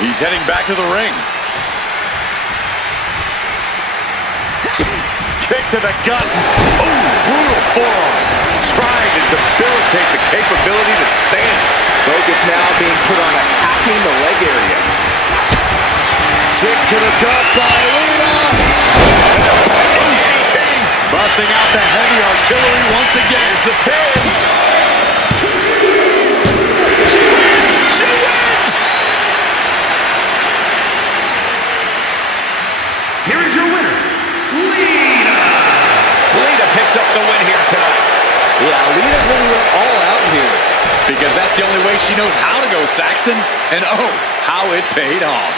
He's heading back to the ring. Kick to the gut. Ooh, brutal forearm. Trying to debilitate the capability to stand. Focus now being put on attacking the leg area. Kick to the gut by Lita. Busting out the heavy artillery once again. Here's the pin. She wins! She wins! Here is your winner, Lita. Lita picks up the win here tonight. Yeah, Lita really went all out here. Because that's the only way she knows how to go, Saxton. And oh, how it paid off.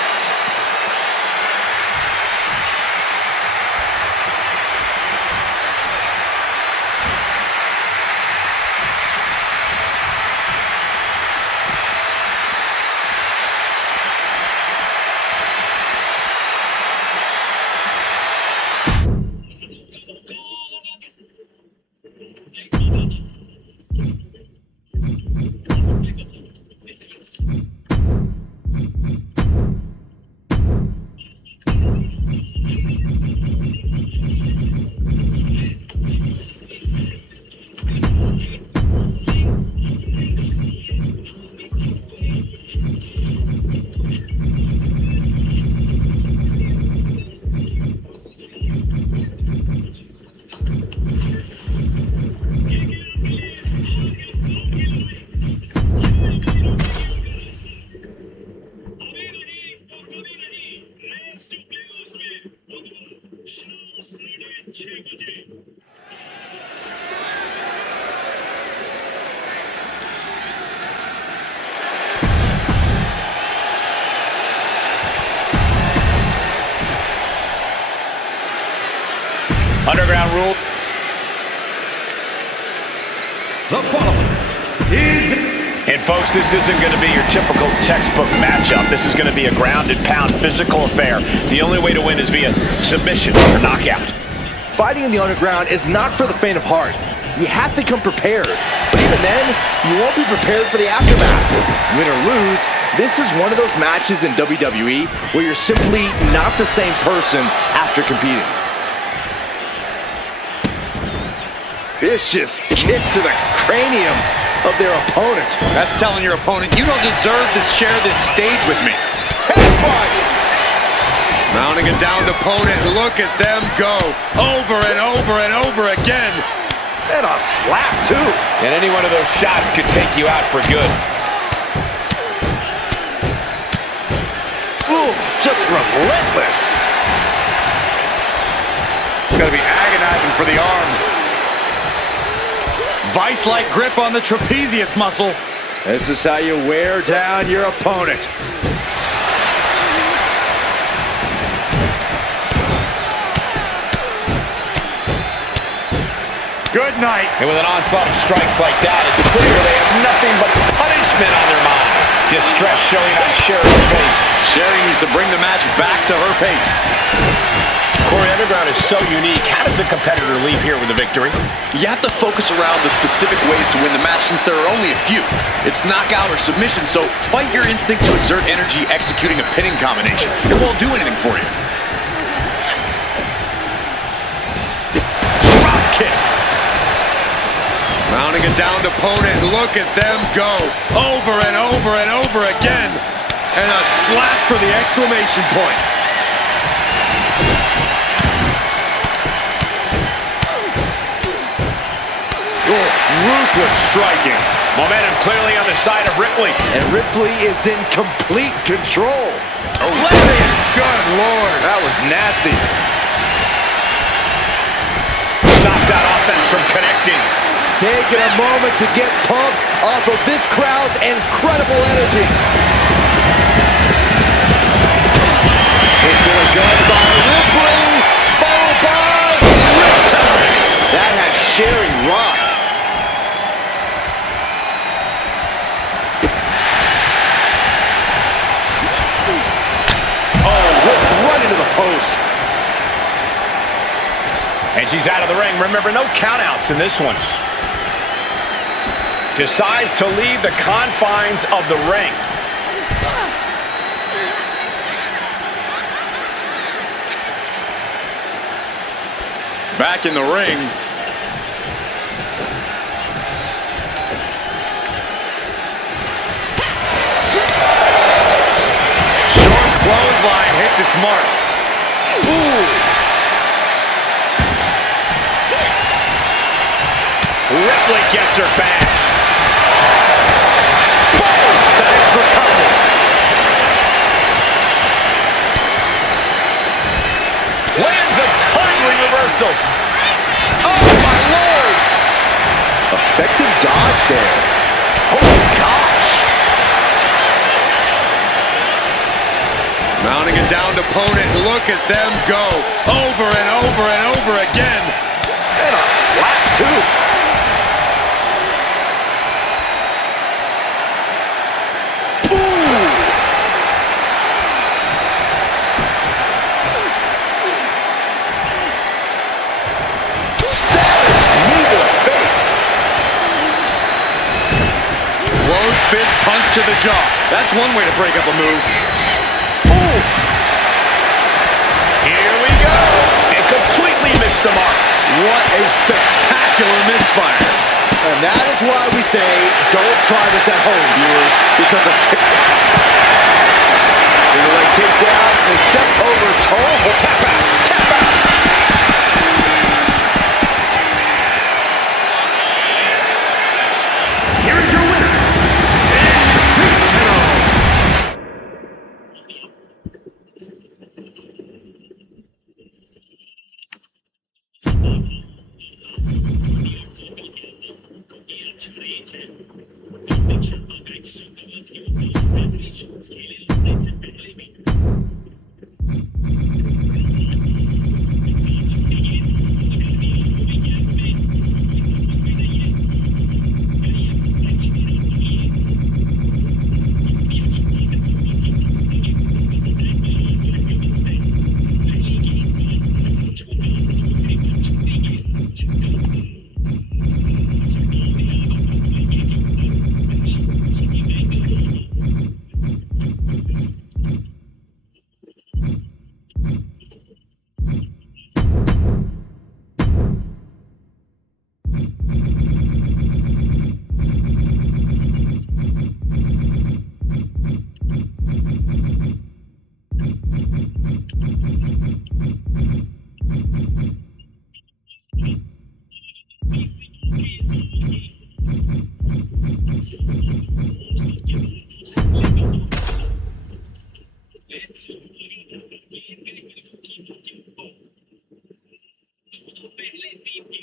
Underground rule. The following is... And folks, this isn't going to be your typical textbook matchup. This is going to be a grounded pound physical affair. The only way to win is via submission or knockout. Fighting in the underground is not for the faint of heart. You have to come prepared. But even then, you won't be prepared for the aftermath. Win or lose, this is one of those matches in WWE where you're simply not the same person after competing. Vicious kicks to the cranium of their opponent. That's telling your opponent, you don't deserve to share this stage with me. Headbutt! Mounting a downed opponent, look at them go. Over and over and over again. And a slap, too. And any one of those shots could take you out for good. Ooh, just relentless. It's gotta be agonizing for the arm. Vice-like grip on the trapezius muscle. This is how you wear down your opponent. Good night. And with an onslaught of strikes like that, it's clear they have nothing but punishment on their mind. Distress showing on Sherry's face. Sherry needs to bring the match back to her pace. Corey, Underground is so unique. How does a competitor leave here with a victory? You have to focus around the specific ways to win the match since there are only a few. It's knockout or submission, so fight your instinct to exert energy executing a pinning combination. It won't do anything for you. Drop kick. Mounting a downed opponent. Look at them go. Over and over and over again. And a slap for the exclamation point. Ruthless striking. Momentum clearly on the side of Ripley. And Ripley is in complete control. Oh, lariat. Good Lord. That was nasty. Stops that offense from connecting. Taking a moment to get pumped off of this crowd's incredible energy. Into a gun by Ripley, followed by Riptide. That has Sherry rocked. Right into the post. And she's out of the ring. Remember, no countouts in this one. Decides to leave the confines of the ring. Back in the ring. Short clothesline hits its mark. Ooh. Ripley gets her back. That is recovered. Lands a timely reversal. Oh, my Lord. Effective dodge there. Oh, gosh. Mounting a downed opponent. Look at them go. Over and over and over again. And a slap, too. Fist punch to the jaw. That's one way to break up a move. Oof. Here we go. And completely missed the mark. What a spectacular misfire. And that is why we say, don't try this at home, viewers, because of single leg takedown. They step over tall. Tap out. Tap out. Here is your winner,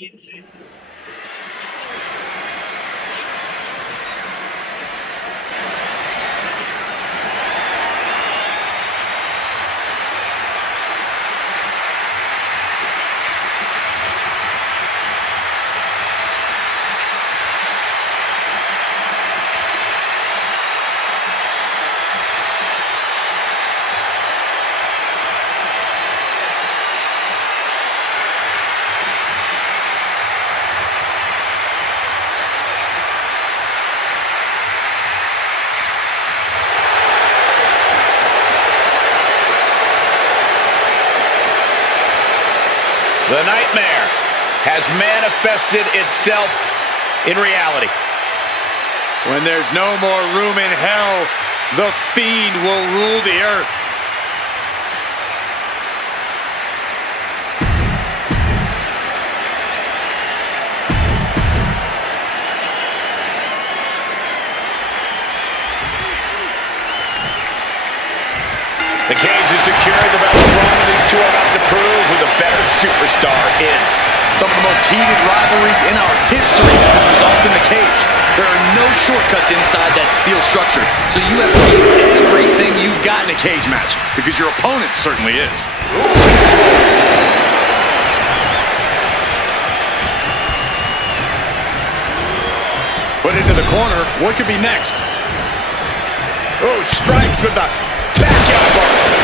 The nightmare has manifested itself in reality. When there's no more room in hell, the Fiend will rule the earth. The cage is secured. The bell is rung. These two are about to prove who the better superstar is. Some of the most heated rivalries in our history have been resolved in the cage. There are no shortcuts inside that steel structure, so you have to give everything you've got in a cage match, because your opponent certainly is. Full control. Put into the corner. What could be next? Oh, strikes with the back elbow.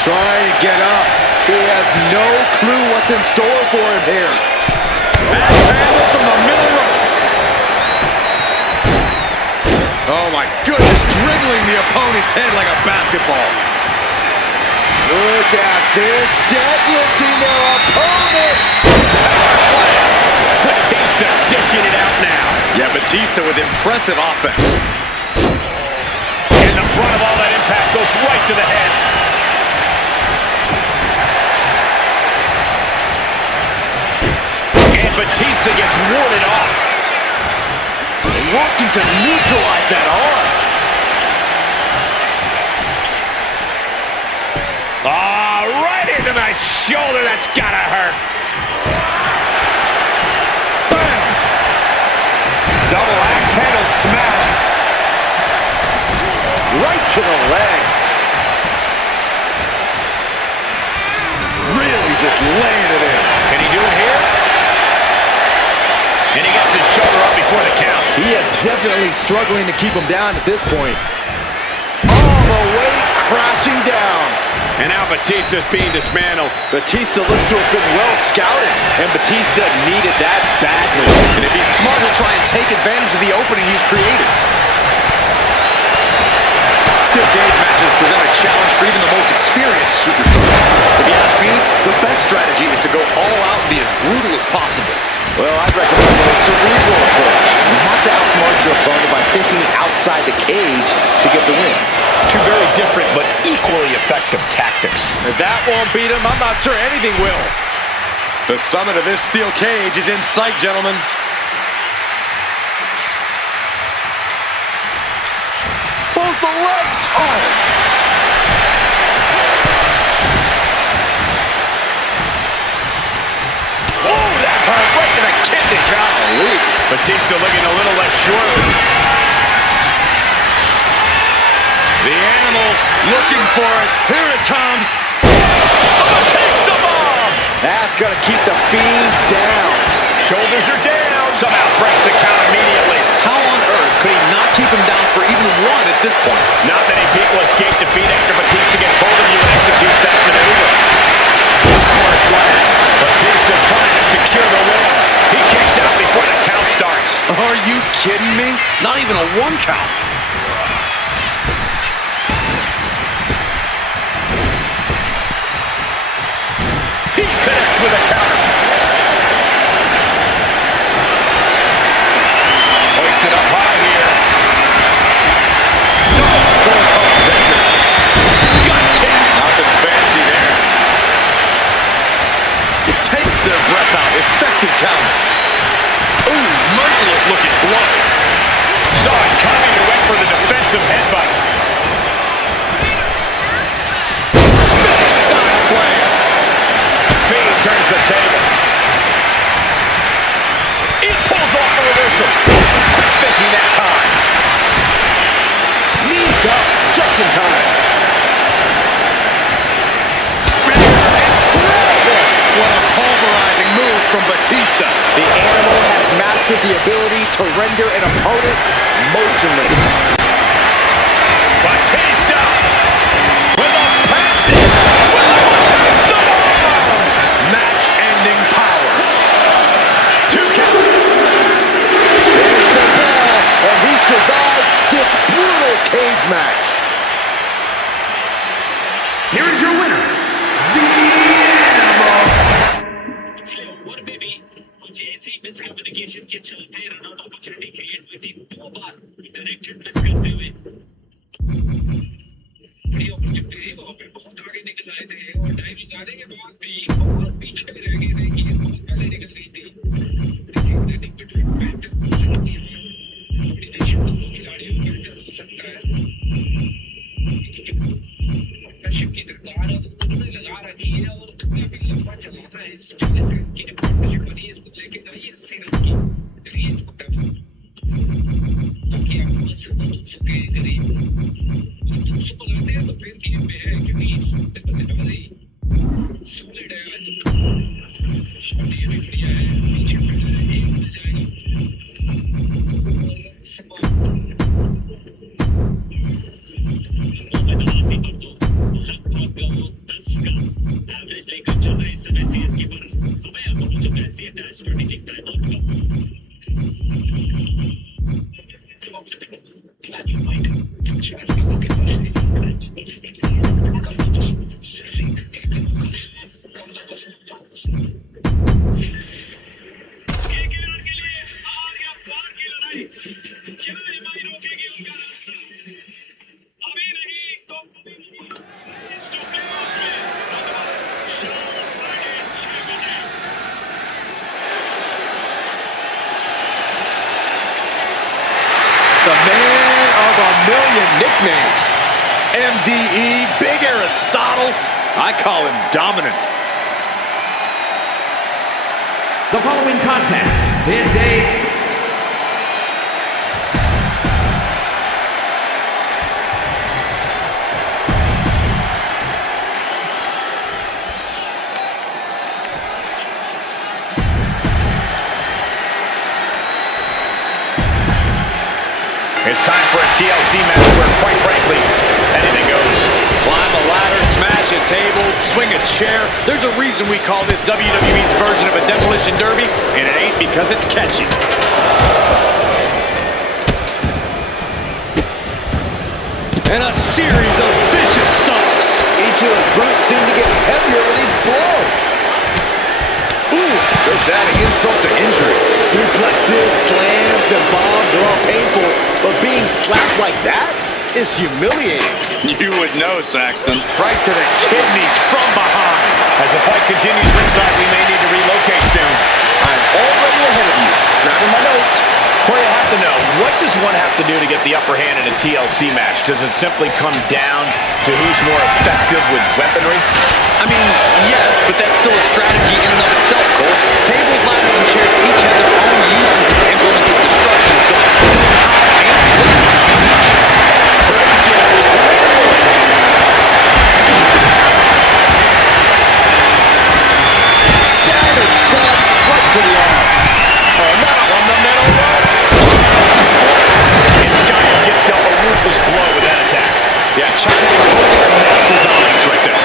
Trying to get up. He has no clue what's in store for him here. Axe handle from the middle rope. Oh my goodness, dribbling the opponent's head like a basketball. Look at this, deadlifting their opponent. Power slam. Batista dishing it out now. Yeah, Batista with impressive offense. And the brunt of all that impact goes right to the head. And Batista gets warded off. Working to neutralize that arm. Right into the shoulder. That's gotta hurt. Bam! Double axe handle smash. Right to the leg. Really just laying it in. Can he do it here? And he gets his shoulder up before the count. He is definitely struggling to keep him down at this point. All the way crashing down. And now Batista's being dismantled. Batista looks to have been well scouted. And Batista needed that badly. And if he's smart, he'll try and take advantage of the opening he's created. Steel cage matches present a challenge for even the most experienced superstars. If you ask me, the best strategy is to go all out and be as brutal as possible. Well, I'd recommend a more cerebral approach. You have to outsmart your opponent by thinking outside the cage to get the win. Two very different but equally effective tactics. If that won't beat him, I'm not sure anything will. The summit of this steel cage is in sight, gentlemen. Pulls the legs. Oh! Oh, that hurt right to the kidney. Golly. Batista looking a little less sure. The animal looking for it. Here it comes. Batista bomb. That's going to keep the Fiend down. Shoulders are down. Somehow breaks the count immediately. How on earth could he not keep him down for even one at this point? Not many people escape defeat after Batista gets hold of you and executes that maneuver. Power slam. Batista trying to secure the win. He kicks out before the count starts. Are you kidding me? Not even a one count. He connects with a counter. Hoisted up high here. No, so-called vengeance. Gut kick. Nothing fancy there. Takes their breath out. Effective counter. Ooh, merciless looking blow. Saw it coming and went overturns the table. He pulls off the reversal. Quick thinking that time. Knees up, just in time. Spear, incredible! What a pulverizing move from Batista. The animal has mastered the ability to render an opponent motionless. Batista with a Batista bomb! Match-ending power. 2 count. There's the bell, and he survives this brutal cage match. Here is your winner, the Animal. और में भी कुछ ऐसी miscommunication के चलते run out opportunity create हुई थी 2 बार directed miss करते हुए बड़ी अपॉर्चुनिटी थी वहां पे बहुत आगे निकल आए थे और टाइम निकालने के बाद भी बहुत पीछे रह गए थे कि बहुत पहले निकल गई थी रनिंग बिटवीन बेटर हो सकती है कॉम्बिनेशन दोनों खिलाड़ियों के बेटर हो सकता है पार्टनरशिप की दरकार है तो उन्होंने लगा रखी है और काफी लंबा चलाना है इस 40 रन की पार्टनरशिप बनी है इसको लेके जाइए 80 रन की रेंज को ताकि आप से बदल सके करीब दूसरे बुलाते हैं तो फिर गेम में है क्योंकि बल्लेबाजी सॉलिड है आज शॉट ये भी बढ़िया है पीछे पड़ा है एक मिल जाएगा एवरेज लेकर चल रहे इस समय सीएसके पर समय अब पहुंच चुका है CSK strategic time out The man of a million nicknames. MDE, Big Aristotle. I call him dominant. The following contest is a It's time for a TLC match where, quite frankly, anything goes. Climb a ladder, smash a table, swing a chair. There's a reason we call this WWE's version of a demolition derby, and it ain't because it's catchy. And a series of vicious stomps. Each of those brutes seem to get heavier with each blow. Ooh, just adding insult to injury. Suplexes, slams, and bombs are all painful, but being slapped like that is humiliating. You would know, Saxton. Right to the kidneys from behind. As the fight continues ringside, we may need to relocate soon. I'm already ahead of you. Grabbing my notes. Corey, I have to know, what does one have to do to get the upper hand in a TLC match? Does it simply come down to who's more effective with weaponry? I mean, yes, but that's still a strategy in and of itself, Cole. Tables, ladders, and chairs each have their own uses as implements of destruction, so knowing how and when to use each. Savage stomp right to the arm. Oh, not from the middle rope. And Sky gets dealt a ruthless blow with that attack. Yeah, China holding a natural dominance right there.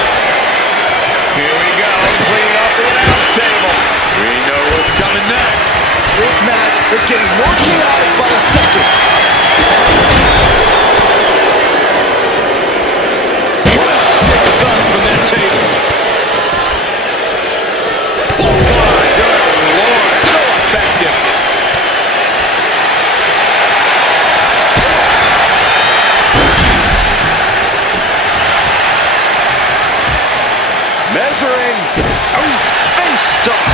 Here we go, cleaning up the announce table. We know what's coming next. This match is getting more chaotic by the second. What a sick thud from that table. Clothesline. Good Lord. So effective. Measuring. Oh, face stop.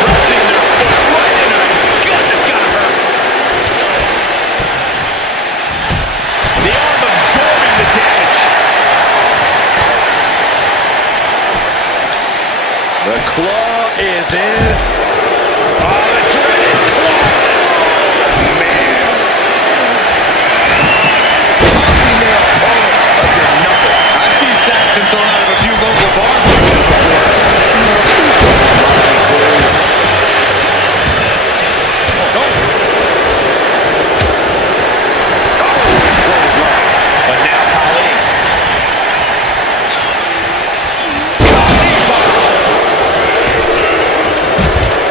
Pressing their foot right into the gut. That's gotta hurt. The arm absorbing the damage. claw is in. Oh, the dreaded claw. Man. Tossing their opponent like they're nothing. I've seen Saxton thrown out of a few local bars like that before. Please don't remind me, Corey. But now Khali.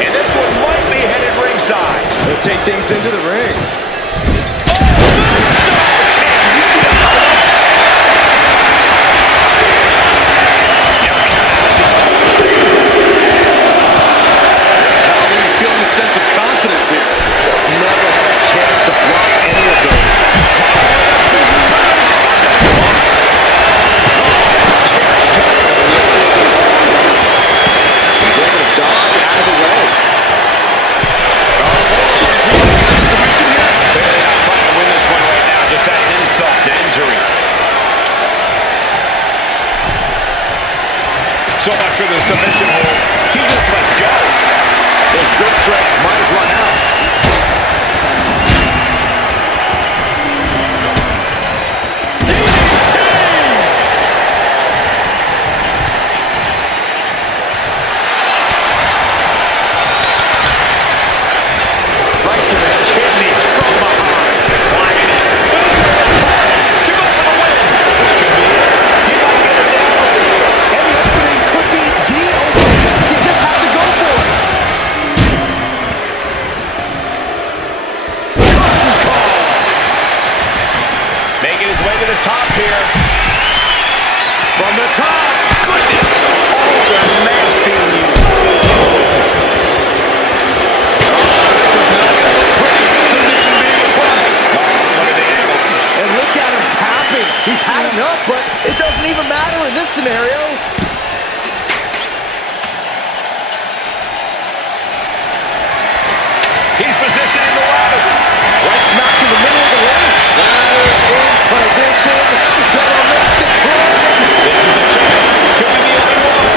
And this one might be headed ringside. They'll take things into the ring. Feeling a sense of confidence here. Just never had a chance to block any of those. He's able to dodge out of the way. Submission here. They're not trying to win this one right now. Just add insult to injury. So much for the submission hold. He just lets go. His grip strength might have run out. Right to the kidneys from behind. Climbing in. To go for the win. This could be it. He might get it down over here. Any opening could be the opening. You just have to go for it. Making his way to the top here. From the top. Goodness. Oh, the mask being used. This is not going to look pretty. Submission being applied. Look at the angle. And look at him tapping. He's had enough, but it doesn't even matter in this scenario. He's positioning the ladder. Right smack in the middle of the ring. Ladder's in position. Gonna make the climb. This is the chance. Could be the only one.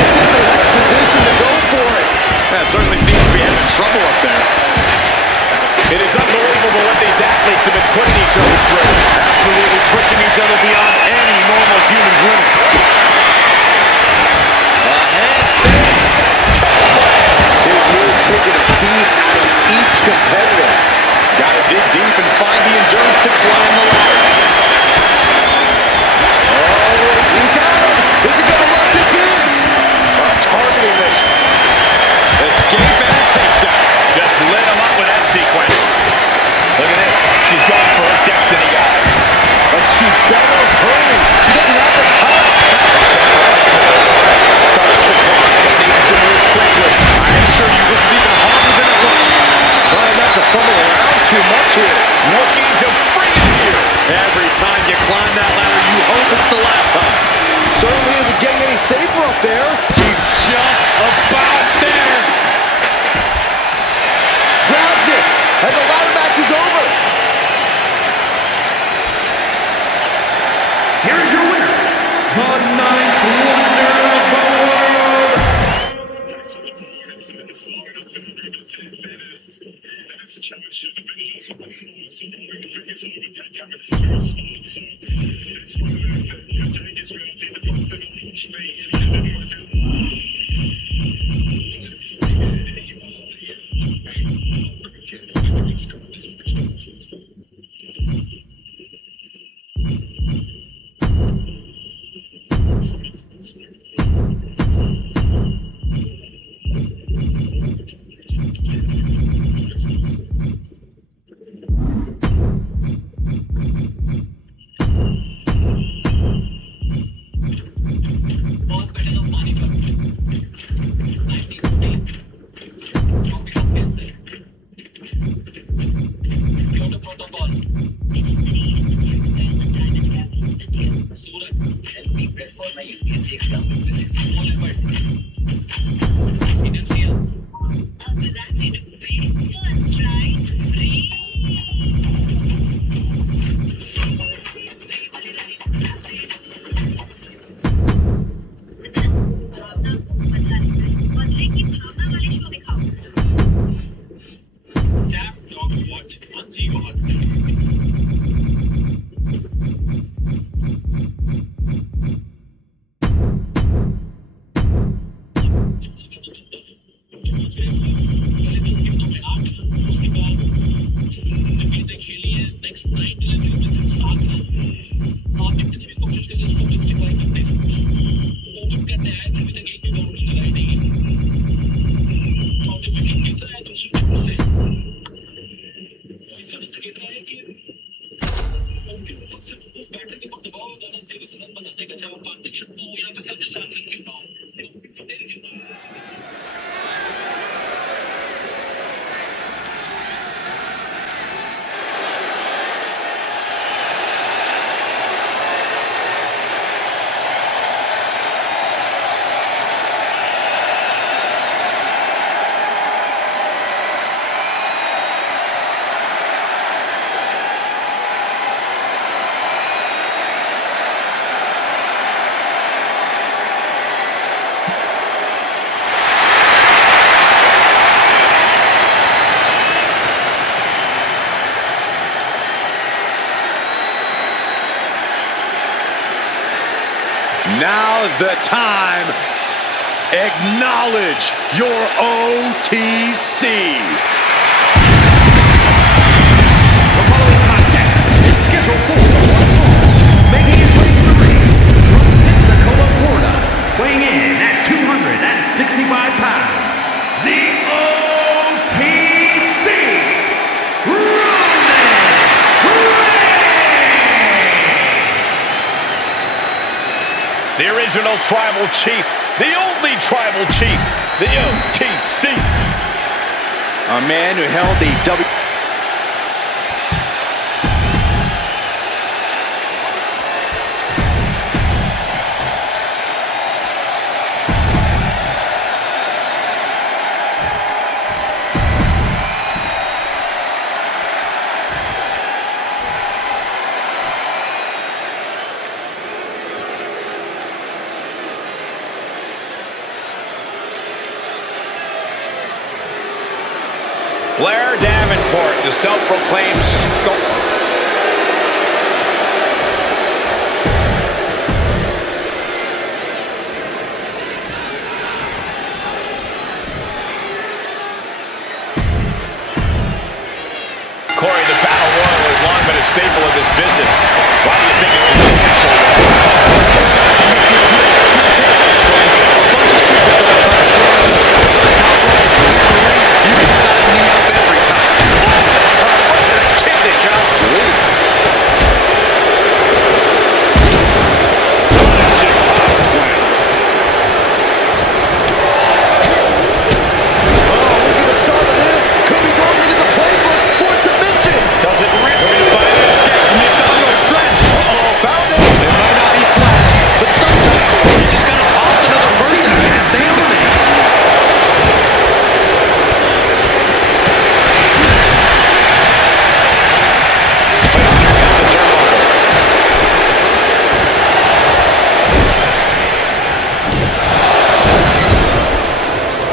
This is the right position to go for it. That certainly seems to be having trouble up there. It is unbelievable what these athletes have been putting each other through. Absolutely pushing each other beyond any normal human's limits. A handstand. Big move taking a piece out of each competitor. Gotta dig deep and find the endurance to climb the ladder. Oh, he got him. Is he gonna let this in? Targeting this. Escape and a takedown. Just lit him up with that sequence. Look at this. She's going for her destiny, guys. But she better hurry. She doesn't have much time. Starts the clock and needs to move quickly. I assure you this is even harder than it looks. Trying not to fumble around too much here. Looking to free it here. Every time you climb that ladder, you hope it's the last time. Certainly isn't getting any safer up there. She's just about there. Grabs it. And the ladder match is over. Here is your winner, the ninth wonder of the world, Now's the time. Acknowledge your OTC. The following contest is scheduled for one fall. Making his way to the ring from Pensacola, Florida, weighing in at 265 pounds, the OTC, Roman Reigns! The original tribal chief, the only tribal chief, the OTC. A man who held the W. Blair Davenport, the self-proclaimed Corey, the Battle Royal has long been a staple of this business. Why do you think it's lasted so long? You can sign me up every time. Kidney shot. Punishing power slam. Oh, look at the start of this. Could be going into the playbook for submission. Does it really find an escape from the abdominal stretch? Uh-oh, found it. It might not be flashy, but sometimes you just gotta toss another person and make a stand on it.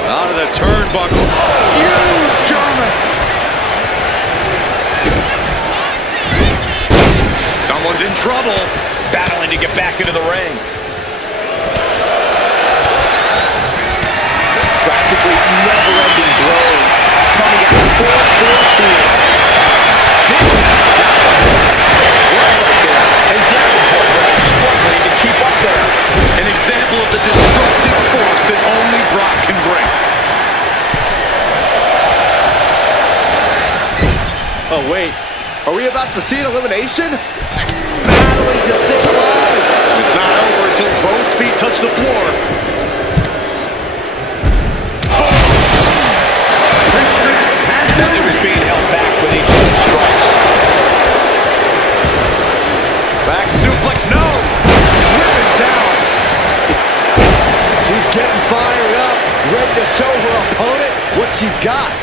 Out of the turnbuckle. Huge German. Someone's in trouble. Battling to get back into the ring. Practically never-ending blows coming out full force here. Vicious styles. Right there. And Davenport really struggling to keep up there. An example of the destructive force that only Brock can bring. Oh, wait. Are we about to see an elimination? Battling to stay alive. It's not over until both feet touch the floor. Nothing was being held back with each of the strikes. Back suplex, no! Driven down. She's getting fired up, ready to show her opponent what she's got.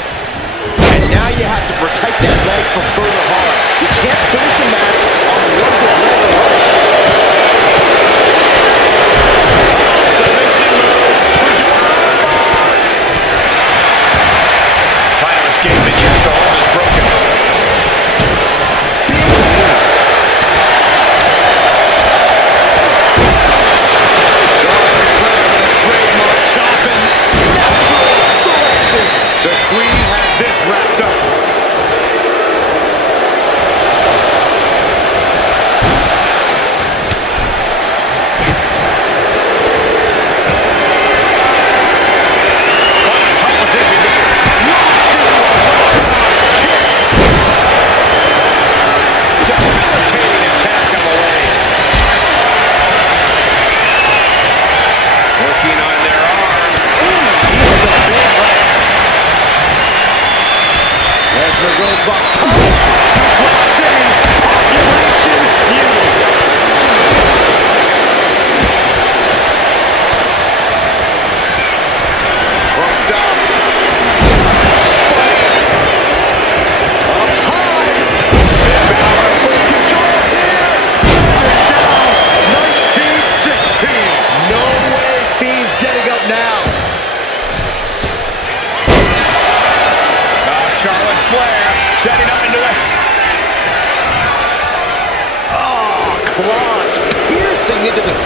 And now you have to protect that leg from further harm. You can't finish a match on one good leg alone. Submission move for Joanna. Fire escape and yes, the hold is broken. Trademark chopping. Natural selection. The Queen has this wrapped up.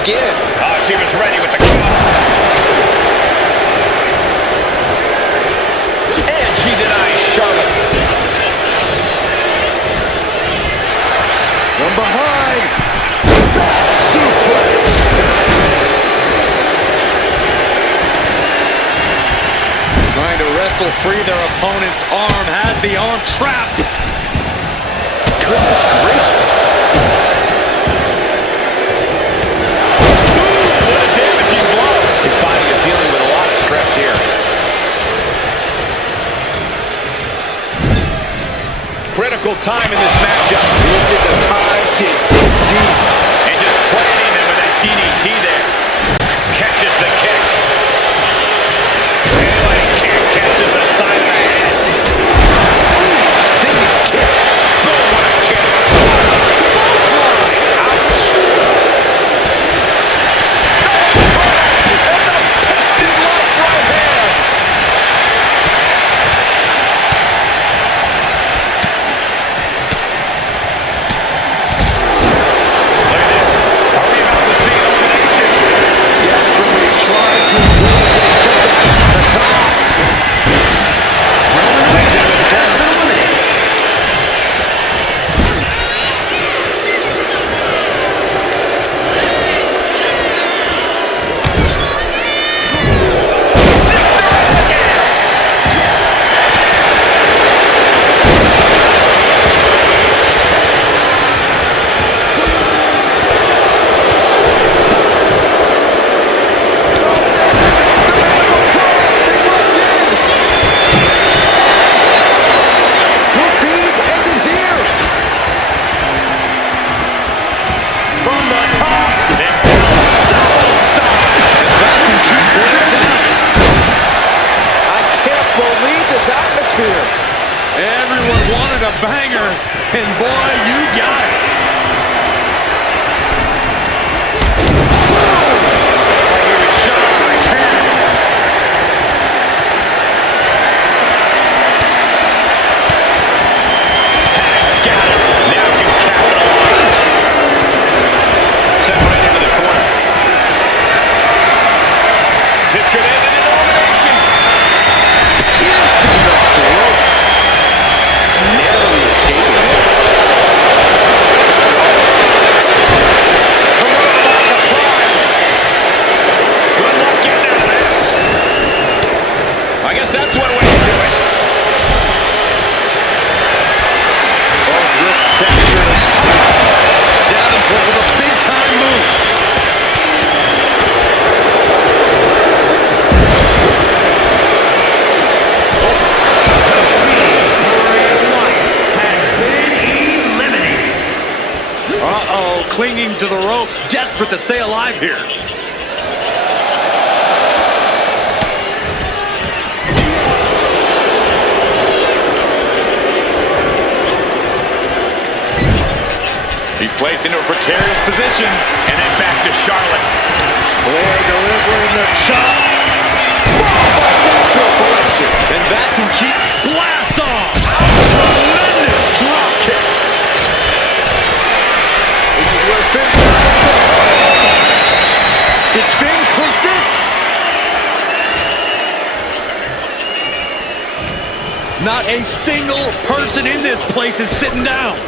skin. Oh, she was ready with the counter. And she denies Charlotte. From behind. Back suplex. Trying to wrestle free their opponent's arm. Has the arm trapped. Goodness gracious. What a damaging blow. His body is dealing with a lot of stress here. Critical time in this matchup. This is the time to dig deep. And just planting him with that DDT there. Catches the kick. Bailey kick catches the side of the head. Stinging kick. Boom, what a kick. Clothesline. Ouch. And the piston-like right hands. Look at this. Are we about to see elimination? Desperately trying to win the top. Takes it to the corner. Will feed ended here. From the top. Double stop. That can keep going down. I can't believe this atmosphere. Everyone wanted a banger, and boy, you got it. He was shot on the can. Had it scattered. Now can capitalize. Sent right into the corner. This could end in an elimination. Piercing the throat. Narrowly escaping it. Good luck getting out of this. I guess that's one way to do it. Both wrists captured. Davenport with a big-time move. Uh-oh, clinging to the ropes, desperate to stay alive here. He's placed into a precarious position. And then back to Charlotte. Flair delivering the chop. Followed by natural selection. And that can keep blast off. Tremendous drop kick. This is where Finn. Did Finn clinch this? Not a single person in this place is sitting down.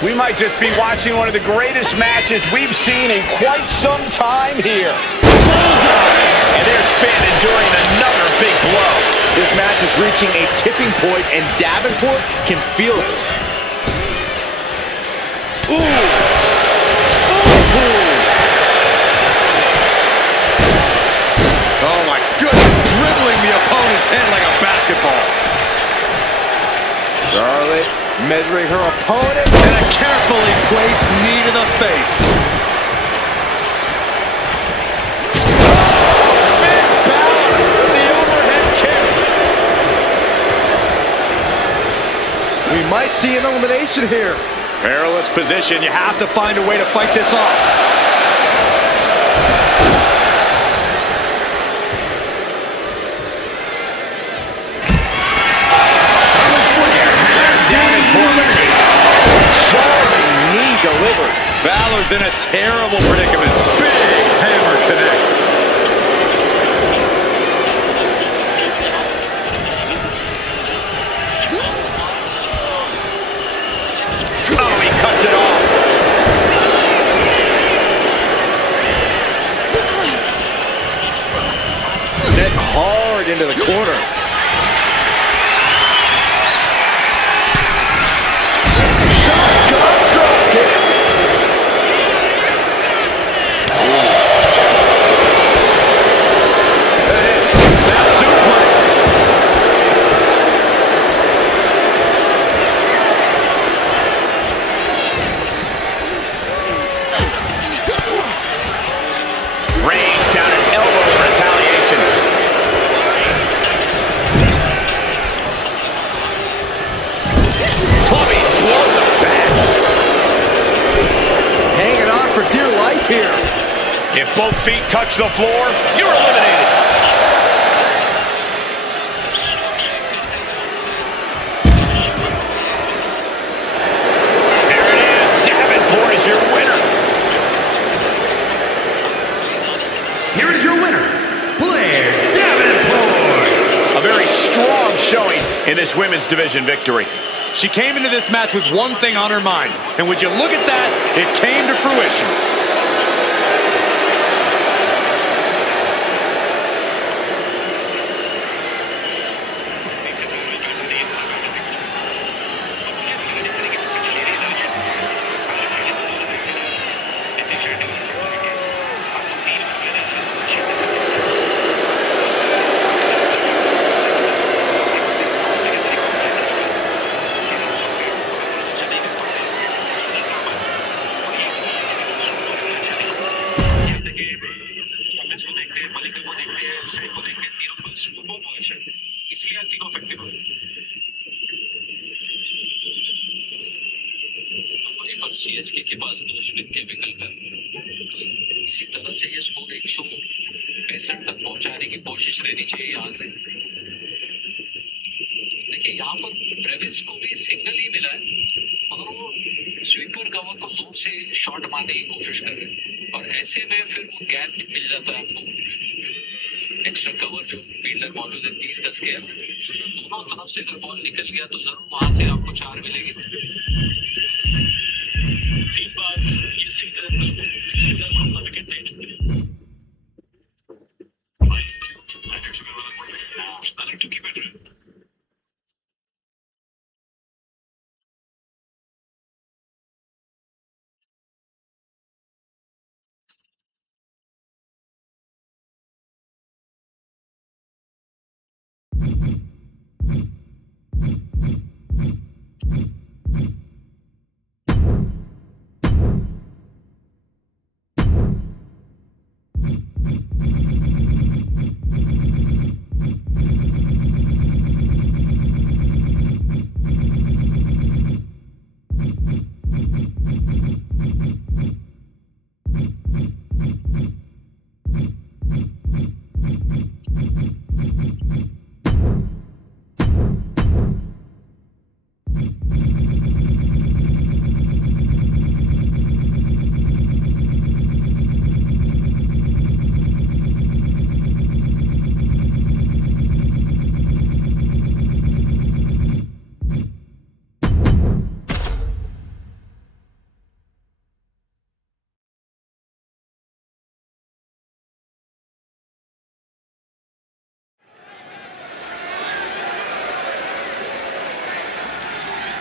We might just be watching one of the greatest matches we've seen in quite some time here. Bullseye! And there's Finn enduring another big blow. This match is reaching a tipping point, and Davenport can feel it. Ooh! Ooh! Oh my goodness, dribbling the opponent's head like a basketball. Charlotte measuring her opponent. And a carefully placed knee to the face. Finn Balor with the overhead kick. We might see an elimination here. Perilous position. You have to find a way to fight this off. Charlotte knee delivered. Balor's in a terrible predicament. Big into the corner. Shotgun drop kick. There it is. Snap suplex. Range down an elbow for retaliation. Clubbing blow in the back. Hanging on for dear life here. If both feet touch the floor, you're eliminated. There it is. Davenport is your winner. Here is your winner, Blair Davenport. A very strong showing in this women's division victory. She came into this match with one thing on her mind, and would you look at that, it came to fruition. CSK के पास 2 Smith के विकल्प है, इसी तरह से ये score 165 तक पहुंचाने की कोशिश रहनी चाहिए यहाँ से। देखिए यहाँ पर ब्रेविस को भी सिंगल ही मिला है, मगर वो स्वीपर कवर को जोर से शॉट मारने की कोशिश कर रहे हैं, और ऐसे में फिर वो गैप मिल जाता है आपको। एक्स्ट्रा कवर जो फील्डर मौजूद है 30 गज के, दोनों तरफ से अगर बॉल निकल गया तो जरूर वहां से आपको 4 मिलेंगे।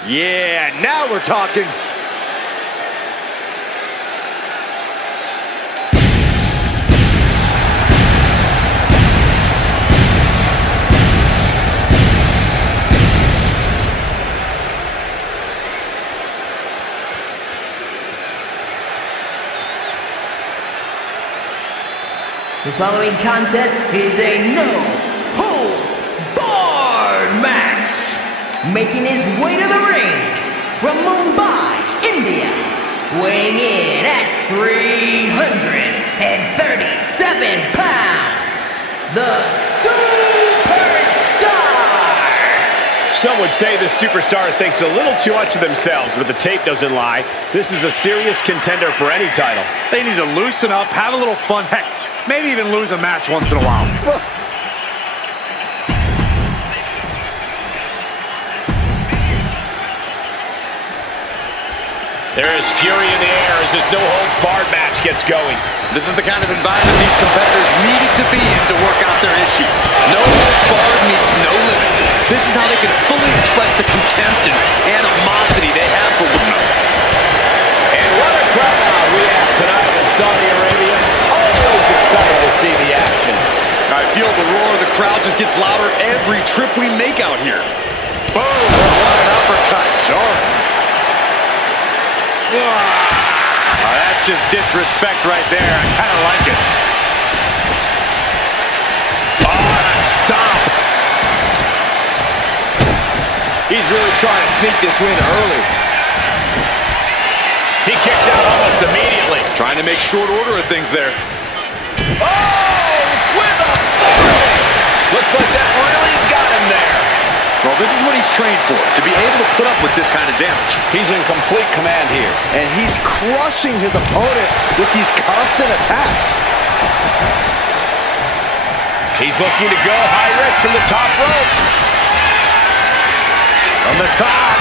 Yeah, now we're talking. The following contest is a no-holds-barred match. Making his way to the ring from Mumbai, India, weighing in at 337 pounds, the Superstar! Some would say the Superstar thinks a little too much of themselves, but the tape doesn't lie. This is a serious contender for any title. They need to loosen up, have a little fun, heck, maybe even lose a match once in a while. There is fury in the air as this no-holds-barred match gets going. This is the kind of environment these competitors need to be in to work out their issues. No holds barred meets no limits. This is how they can fully express the contempt and animosity they have for one another. And what a crowd we have tonight in Saudi Arabia. Always excited to see the action. I feel the roar of the crowd just gets louder every trip we make out here. Boom! What an uppercut. Jarring. That's just disrespect right there. I kind of like it. Oh, and a stomp. He's really trying to sneak this win early. He kicks out almost immediately. Trying to make short order of things there. Oh, with authority. Looks like that really got him there. Well, this is what he's trained for, to be able to put up with this kind of damage. He's in complete command here. And he's crushing his opponent with these constant attacks. He's looking to go high risk from the top rope. From the top.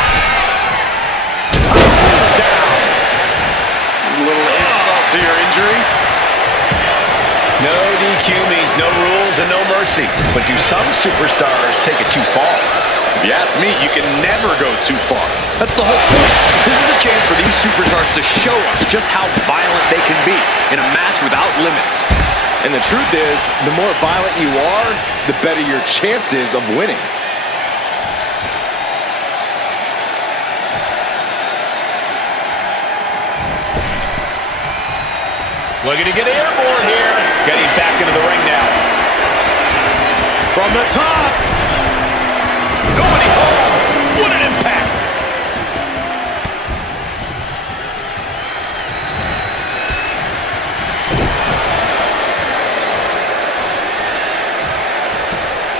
Top down. A little insult to your injury. No DQ means no rules and no mercy. But do some superstars take it too far? If you ask me, you can never go too far. That's the whole point. This is a chance for these superstars to show us just how violent they can be in a match without limits. And the truth is, the more violent you are, the better your chances of winning. Looking to get airborne here. Getting back into the ring now. From the top. Nobody home. What an impact.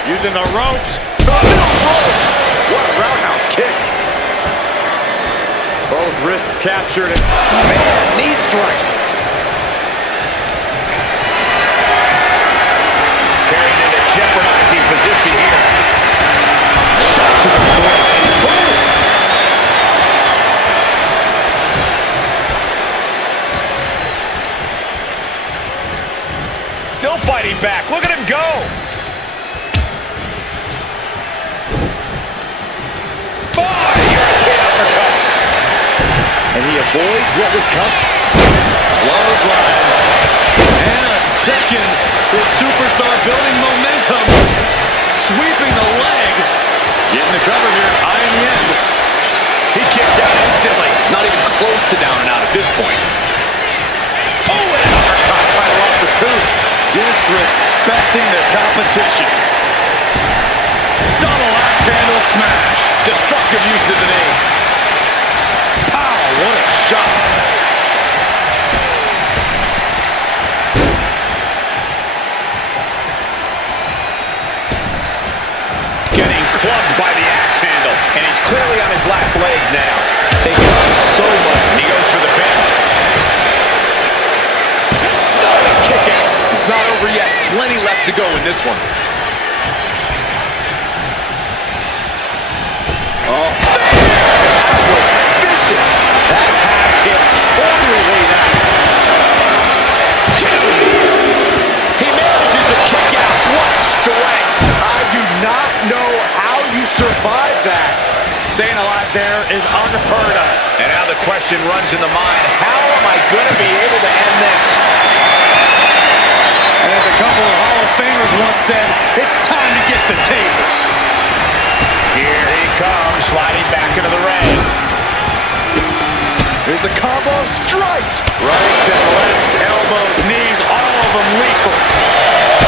Using the ropes. The middle rope. What a roundhouse kick. Both wrists captured. And Man, knee strike. Carried into jeopardizing position here. Shot to the throat. Boom. Still fighting back. Look at him go. European uppercut. And he avoids what was coming. clothesline. And a second. This superstar building momentum. Sweeping the leg. Getting the cover here. Eye in the end. He kicks out instantly. Not even close to down and out at this point. Oh, and an uppercut right off the tooth. Disrespecting the competition. Double axe handle smash. Destructive use of the knee. Pow, what a shot. Getting clubbed by the axe handle. And he's clearly on his last legs now. Taking on so much. And he goes for the pin. Kick out. It's not over yet. Plenty left to go in this one. Oh, that was vicious. That has him totally now. He manages to kick out. What strength. I do not know how you survived that. Staying alive there is unheard of. And now the question runs in the mind, how am I going to be able to end this? And as a couple of Hall of Famers once said, it's time to get the tables. Here he comes, sliding back into the ring. There's a combo of strikes. Rights and lefts, elbows, knees, all of them lethal.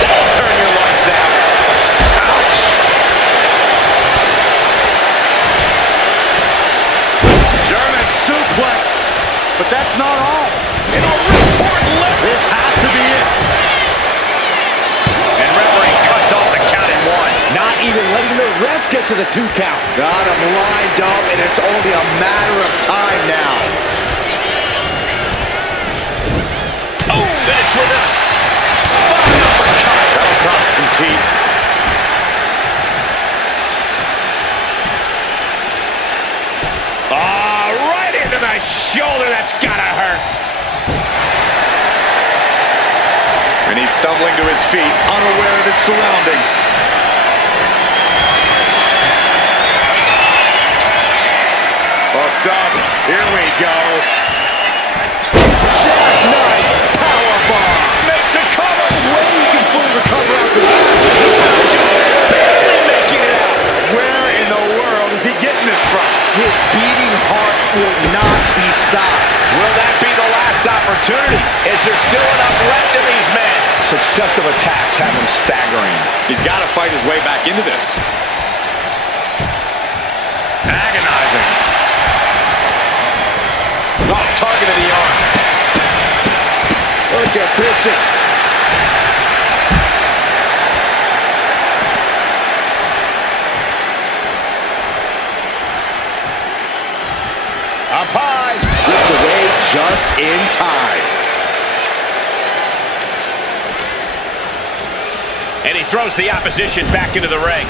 That'll turn your lights out. Ouch. German suplex. But that's not all. And a ripcord lip. This has to be it. And referee cuts off the count in one. Not even letting the ref get to the 2 count. Got him lined up, and it's only a matter of time now. Oh, then it's reversed. What an uppercut. That'll cost some teeth. Ah, right into the shoulder. That's gotta hurt. And he's stumbling to his feet, unaware of his surroundings. Hooked up. Here we go. Jackknife powerbomb. Makes a cover. Way you can fully recover after that. Just barely making it out. Where in the world is he getting this from? His beating heart will not be stopped. Will that be the last opportunity? Is there still enough left in these men? Successive attacks have him staggering. He's got to fight his way back into this. Agonizing. Oh, target of the arm. Look at this. Just up high. slips away just in time. And he throws the opposition back into the ring.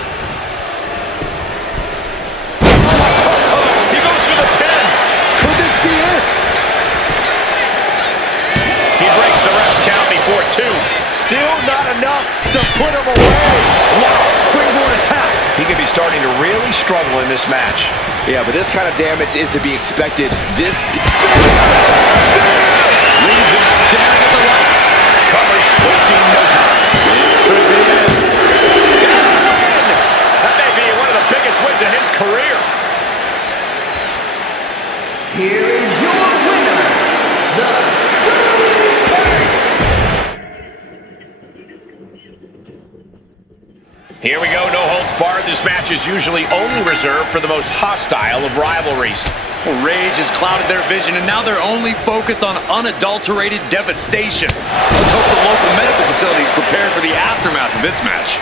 He goes for the pin. Could this be it? He breaks the ref's count before 2. Still not enough to put him away. Wow, springboard attack. He could be starting to really struggle in this match. Yeah, but this kind of damage is to be expected. This Leaves him staring at the lights. Covers, wasting no time. This could be it. That may be one of the biggest wins in his career. Here is your winner, the Here we go, no holds barred. This match is usually only reserved for the most hostile of rivalries. Well, rage has clouded their vision, and now they're only focused on unadulterated devastation. Let's hope the local medical facility is prepared for the aftermath of this match.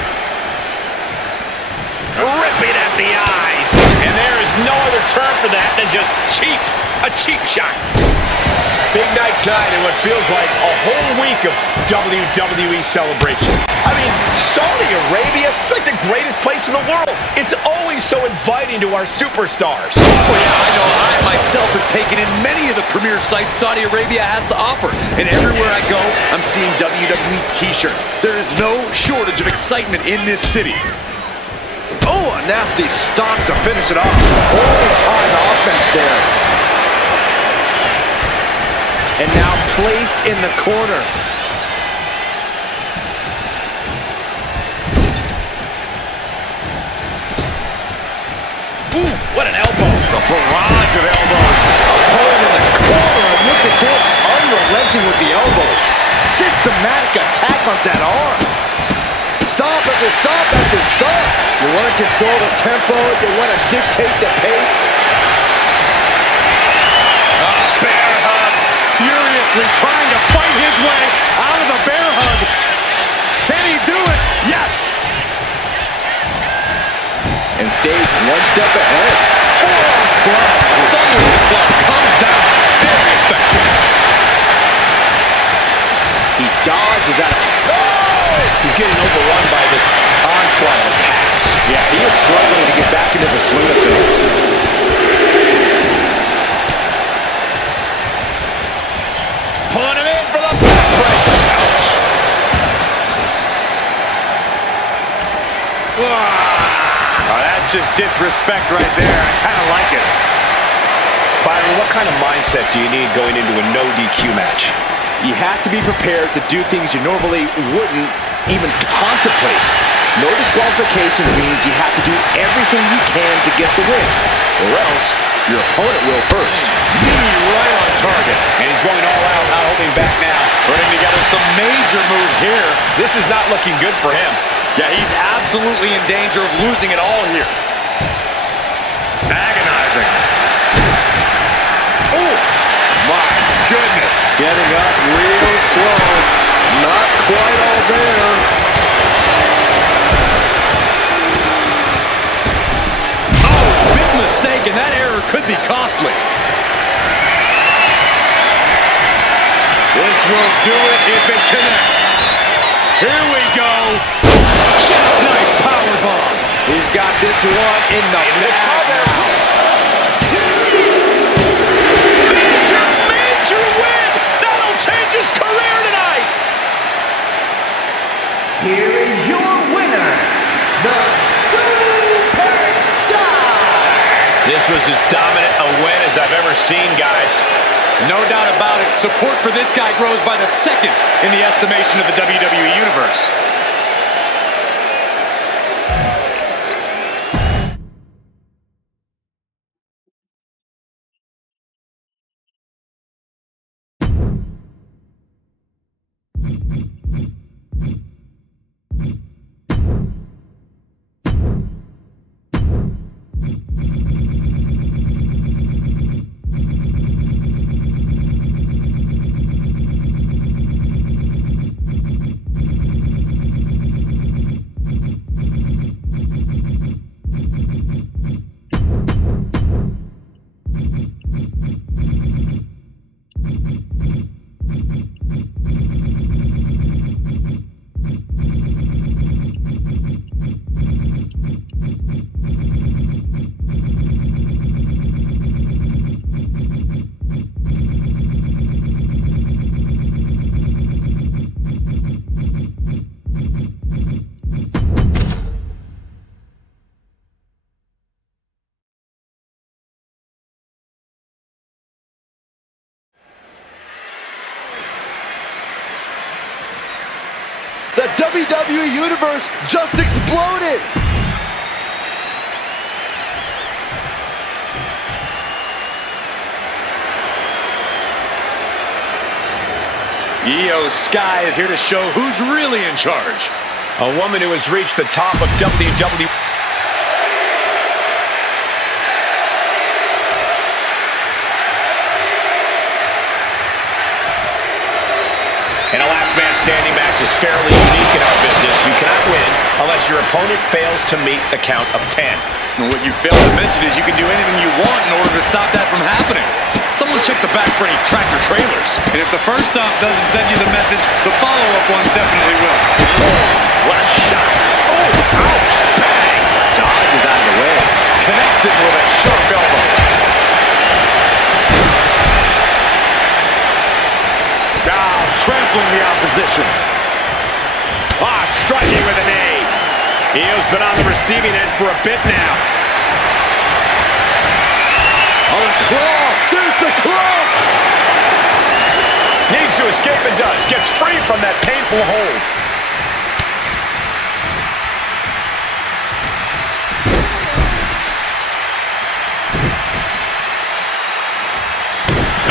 Ripping at the eyes. And there is no other term for that than just cheap. A cheap shot. Big night tonight in what feels like a whole week of WWE celebration. I mean, Saudi Arabia, it's like the greatest place in the world. It's always so inviting to our superstars. Well, yeah, I know. I myself have taken in many of the premier sites Saudi Arabia has to offer. And everywhere I go, I'm seeing WWE t-shirts. There is no shortage of excitement in this city. Oh, a nasty stomp to finish it off. Holy time offense there. And now placed in the corner. Ooh, what an elbow. A barrage of elbows. Opponent in the corner. And look at this. Unrelenting with the elbows. Systematic attack on that arm. Stop after stop after stop. You want to control the tempo. You want to dictate the pace. Bear hugs. Furiously trying to fight his way out of the bear hug. Can he do it? Yes. And stays one step ahead. Forearm club. Thunderous club comes down. Very effective. He dodges out of... He's getting overrun by this onslaught of attacks. Yeah, he is struggling to get back into the swing of things. Pulling him in for the backbreaker. Ouch. Oh, that's just disrespect right there. I kind of like it. Byron, what kind of mindset do you need going into a no DQ match? You have to be prepared to do things you normally wouldn't even contemplate. No disqualification means you have to do everything you can to get the win, or else your opponent will first. Knee right on target. And he's going all out, not holding back now. Putting together some major moves here. This is not looking good for him. Yeah, he's absolutely in danger of losing it all here. Agonizing. Oh, my goodness. Getting up real slow. Not quite all there. Oh, big mistake, and that error could be costly. This will do it if it connects. Here we go. Jackknife powerbomb. He's got this one in the bag now. Major win! That'll change his career tonight! here is your winner, the Superstar! This was as dominant a win as I've ever seen, guys. No doubt about it. Support for this guy grows by the second in the estimation of the WWE Universe. The WWE Universe just exploded! Io Sky is here to show who's really in charge. A woman who has reached the top of WWE. And a last man standing match is fairly unique in our business. You cannot win unless your opponent fails to meet the count of 10. And what you fail to mention is you can do anything you want in order to stop that from happening. Someone check the back for any tractor trailers. And if the first stop doesn't send you the message, the follow-up ones definitely will. What a shot. Oh, ouch. Bang. Dodge is out of the way. Connected with a sharp elbow. Trampling the opposition. Striking with a knee. Io's been on the receiving end for a bit now. Oh, the claw! There's the claw! Needs to escape and does. Gets free from that painful hold.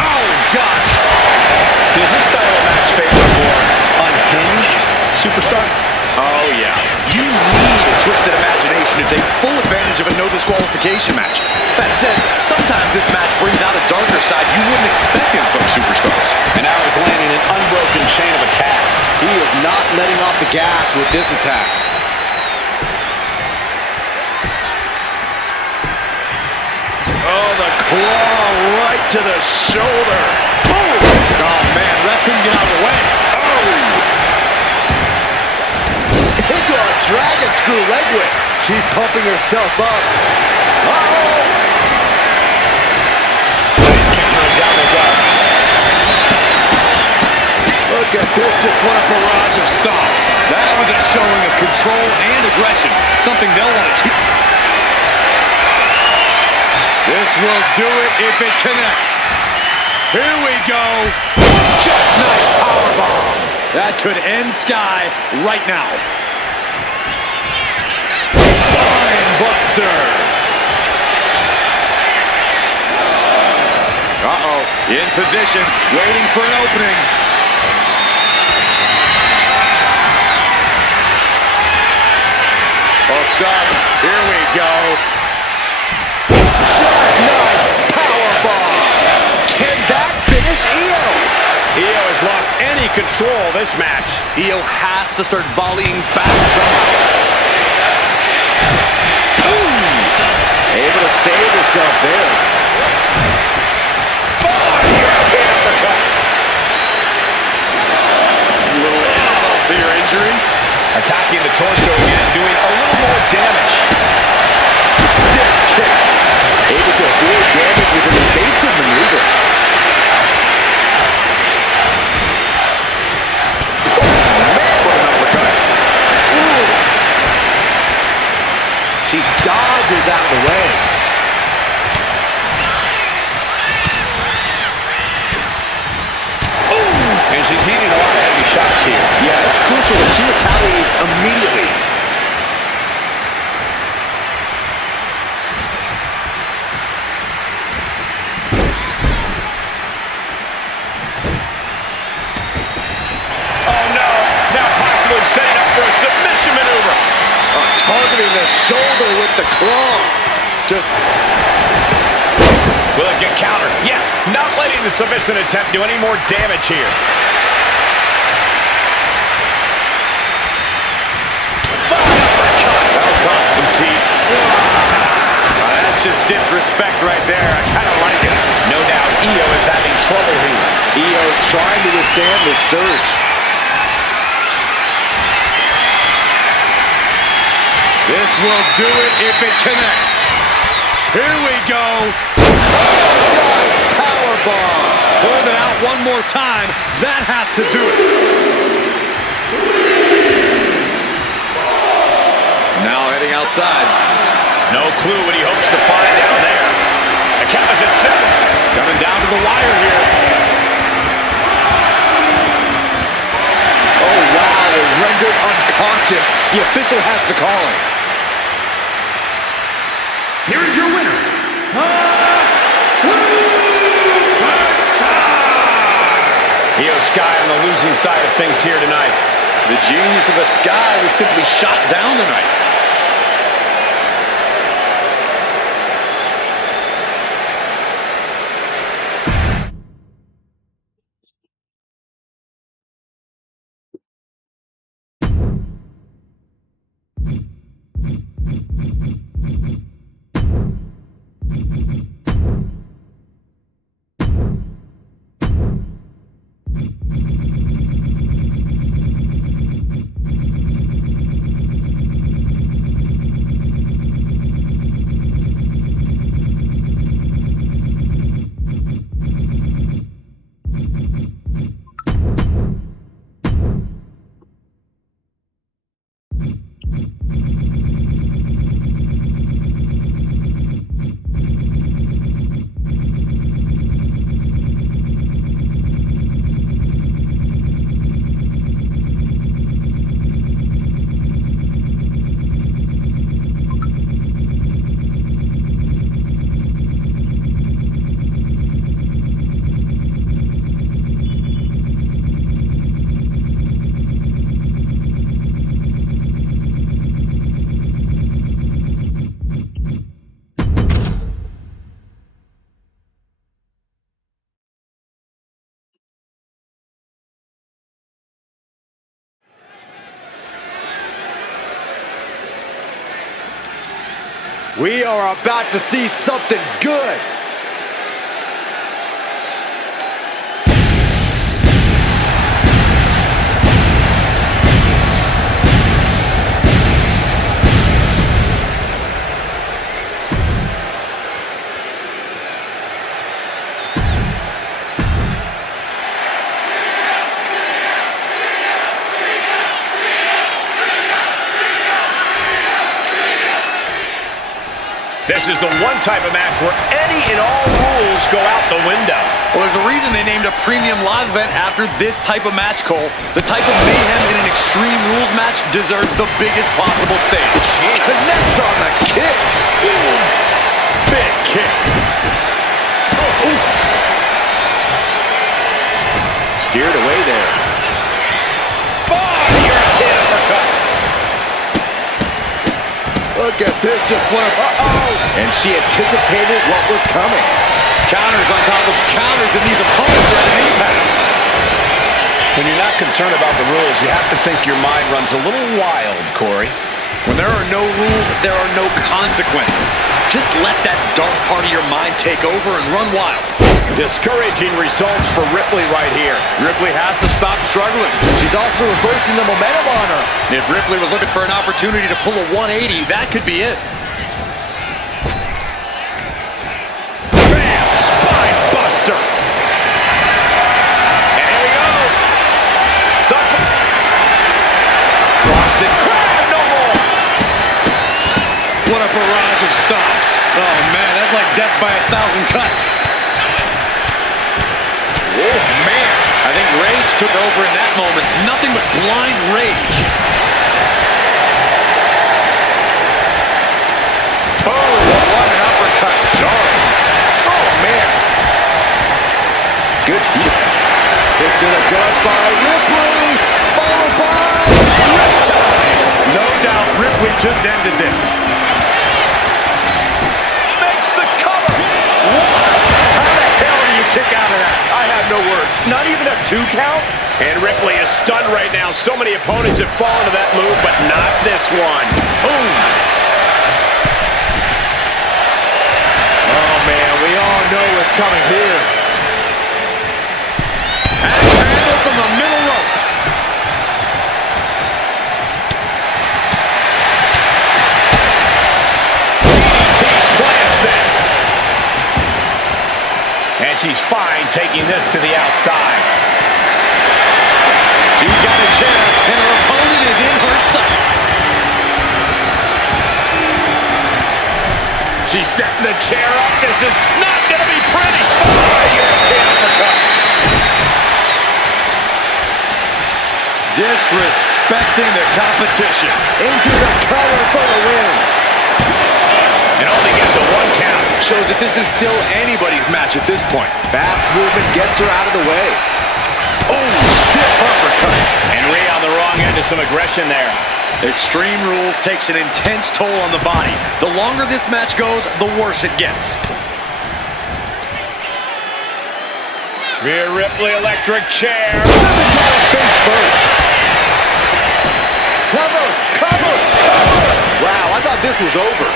Oh, God! Does this style of match favor a more unhinged superstar? Oh, yeah. You need a twisted imagination to take full advantage of a no disqualification match. That said, sometimes this match brings out a darker side you wouldn't expect in some superstars. And now he's landing an unbroken chain of attacks. He is not letting off the gas with this attack. Oh, the claw right to the shoulder. Oh, man, ref couldn't get out of the way. Into a dragon screw leg whip. She's pumping herself up. Uh-oh! He's countering down the gut. Look at this, just what a barrage of Stops. That was a showing of control and aggression, something they'll want to keep. This will do it if it connects. Here we go. Jackknife powerbomb. That could end Sky right now. Spine buster. Uh-oh. In position, waiting for an opening. Hooked up. Here we go. jackknife powerbomb. Can that finish Io? Io has lost any control of this match. Io has to start volleying back somehow. Ooh. Able to save herself there. European uppercut. A little insult to your injury. Attacking the torso again, doing a little more damage. Stiff kick. Able to avoid damage with an evasive maneuver. Man, what an uppercut. the claw. Just... Will it get countered? Yes. Not letting the submission attempt do any more damage here. That'll cost some teeth. That's just disrespect right there. I kind of like it. No doubt Io is having trouble here. Io trying to withstand the surge. This will do it if it connects. Here we go. Powerbomb. Hold it out one more time. That has to do it. Now heading outside. No clue what he hopes to find down there. The count is at 7. Coming down to the wire here. Oh, wow. Rendered unconscious. The official has to call him. Here is your winner, Io Sky on the losing side of things here tonight. The genius of the Sky was simply shot down tonight. We are about to see something good. This is the one type of match where any and all rules go out the window. Well, there's a reason they named a premium live event after this type of match, Cole. The type of mayhem in an Extreme Rules match deserves the biggest possible stage. Connects on the kick. Boom. Big kick. Oh, steered away there. European uppercut. Look at this, just one of, and she anticipated what was coming. Counters on top of counters, and these opponents are at an impasse. When you're not concerned about the rules, you have to think your mind runs a little wild, Corey. When there are no rules, there are no consequences. Just let that dark part of your mind take over and run wild. Discouraging results for Ripley right here. Ripley has to stop struggling. She's also reversing the momentum on her. If Ripley was looking for an opportunity to pull a 180, that could be it. Bam! Spine buster. And here we go. The Boston Crab, no more. What a barrage of stops. Oh, man, that's like death by 1,000 cuts. Oh, man. I think rage took over in that moment. Nothing but blind rage. Oh, what an uppercut. Jarring. Oh, man. Good deep. Hit to the gut by Ripley, followed by Riptide. No doubt Ripley just ended this. no words. Not even a 2 count? And Ripley is stunned right now. So many opponents have fallen to that move, but not this one. Boom! Oh, man, we all know what's coming here. Axe handle from the middle rope. DDT plants them. And she's fine taking this to the outside. She's got a chair, and her opponent is in her sights. She's setting the chair up. This is not going to be pretty. Oh, European uppercut. Disrespecting the competition. Into the cover for the win. And only gets a 1 count. Shows that this is still anybody's match at this point. Fast movement gets her out of the way. Oh, stiff uppercut. And Rhea on the wrong end of some aggression there. Extreme Rules takes an intense toll on the body. The longer this match goes, the worse it gets. Rhea Ripley, electric chair. Face first. Cover, cover, cover. Wow, I thought this was over.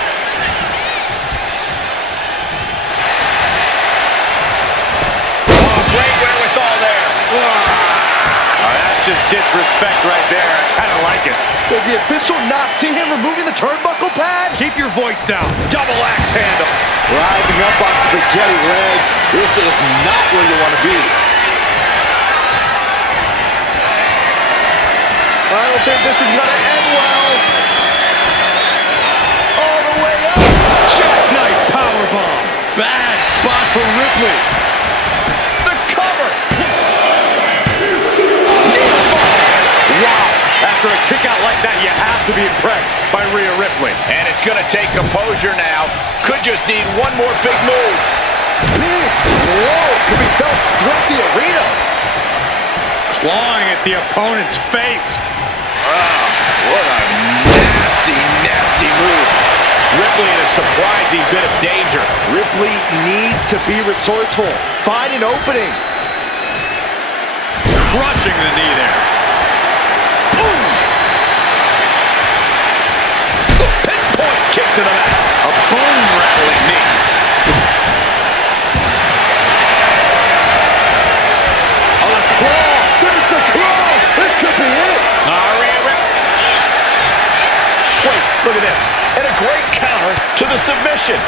Oh, great wherewithal there. Oh, that's just disrespect right there. I kind of like it. Does the official not see him removing the turnbuckle pad? Keep your voice down. Double axe handle. Rising up on spaghetti legs. This is not where you want to be. I don't think this is going to end well. All the way up. Jackknife powerbomb. Bad spot for Ripley. The cover. Wow. After a kick out like that, you have to be impressed by Rhea Ripley. And it's going to take composure now. Could just need one more big move. Big blow could be felt throughout the arena. Clawing at the opponent's face. Wow, what a nasty, nasty move. Ripley in a surprising bit of danger. Ripley needs to be resourceful. Find an opening. Crushing the knee there. Boom! A pinpoint kick to the mat. A bone-rattling knee. On a claw. There's the claw. This could be it. Wait, look at this. And a great counter to the submission.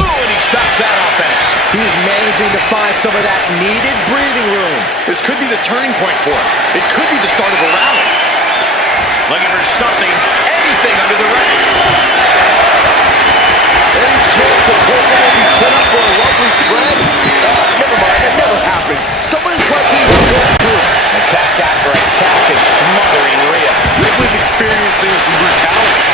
Ooh, and he stops that offense. He's managing to find some of that needed breathing room. This could be the turning point for him. It could be the start of a rally. Looking for something, anything under the ring. Any chance the table will be set up for a lovely spread? Never mind, that never happens. Someone is likely to go through. Attack after attack is smothering Rhea. Ripley's experiencing some brutality.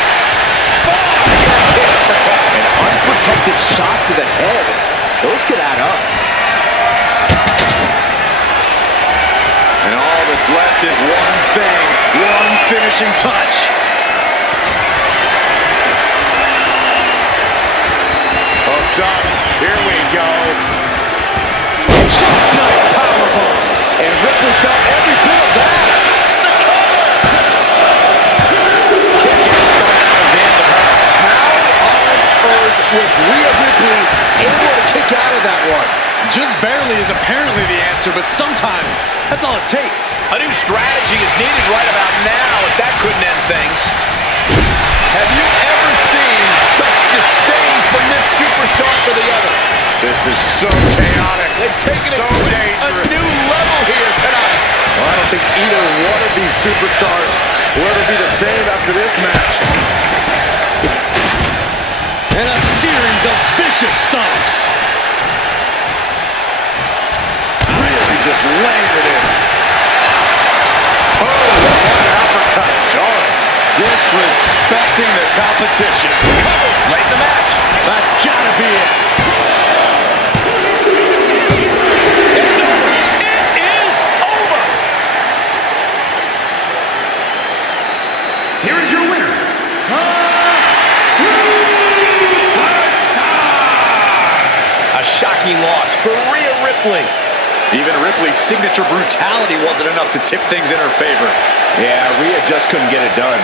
An unprotected shot to the head. Those could add up. And all that's left is one thing, one finishing touch. Hooked up. Here we go. Jackknife powerbomb. And Ripley felt every bit of that. The cover. Kick out coming out of the end of her. How on earth was Rhea Ripley able to kick out of that one? Just barely is apparently the answer, but sometimes that's all it takes. A new strategy is needed right about now if that couldn't end things. Have you ever seen such disdain from this superstar for the other? This is so chaotic. They've taken it So to a dangerous. new level here tonight. Well, I don't think either one of these superstars will ever be the same after this match. And a series of vicious stomps. Really just laying it in. Oh, what an uppercut. John. Disrespecting the competition. Cover late in the match. That's gotta be it. It's over. It is over. Here is shocking loss for Rhea Ripley. Even Ripley's signature brutality wasn't enough to tip things in her favor. Yeah, Rhea just couldn't get it done.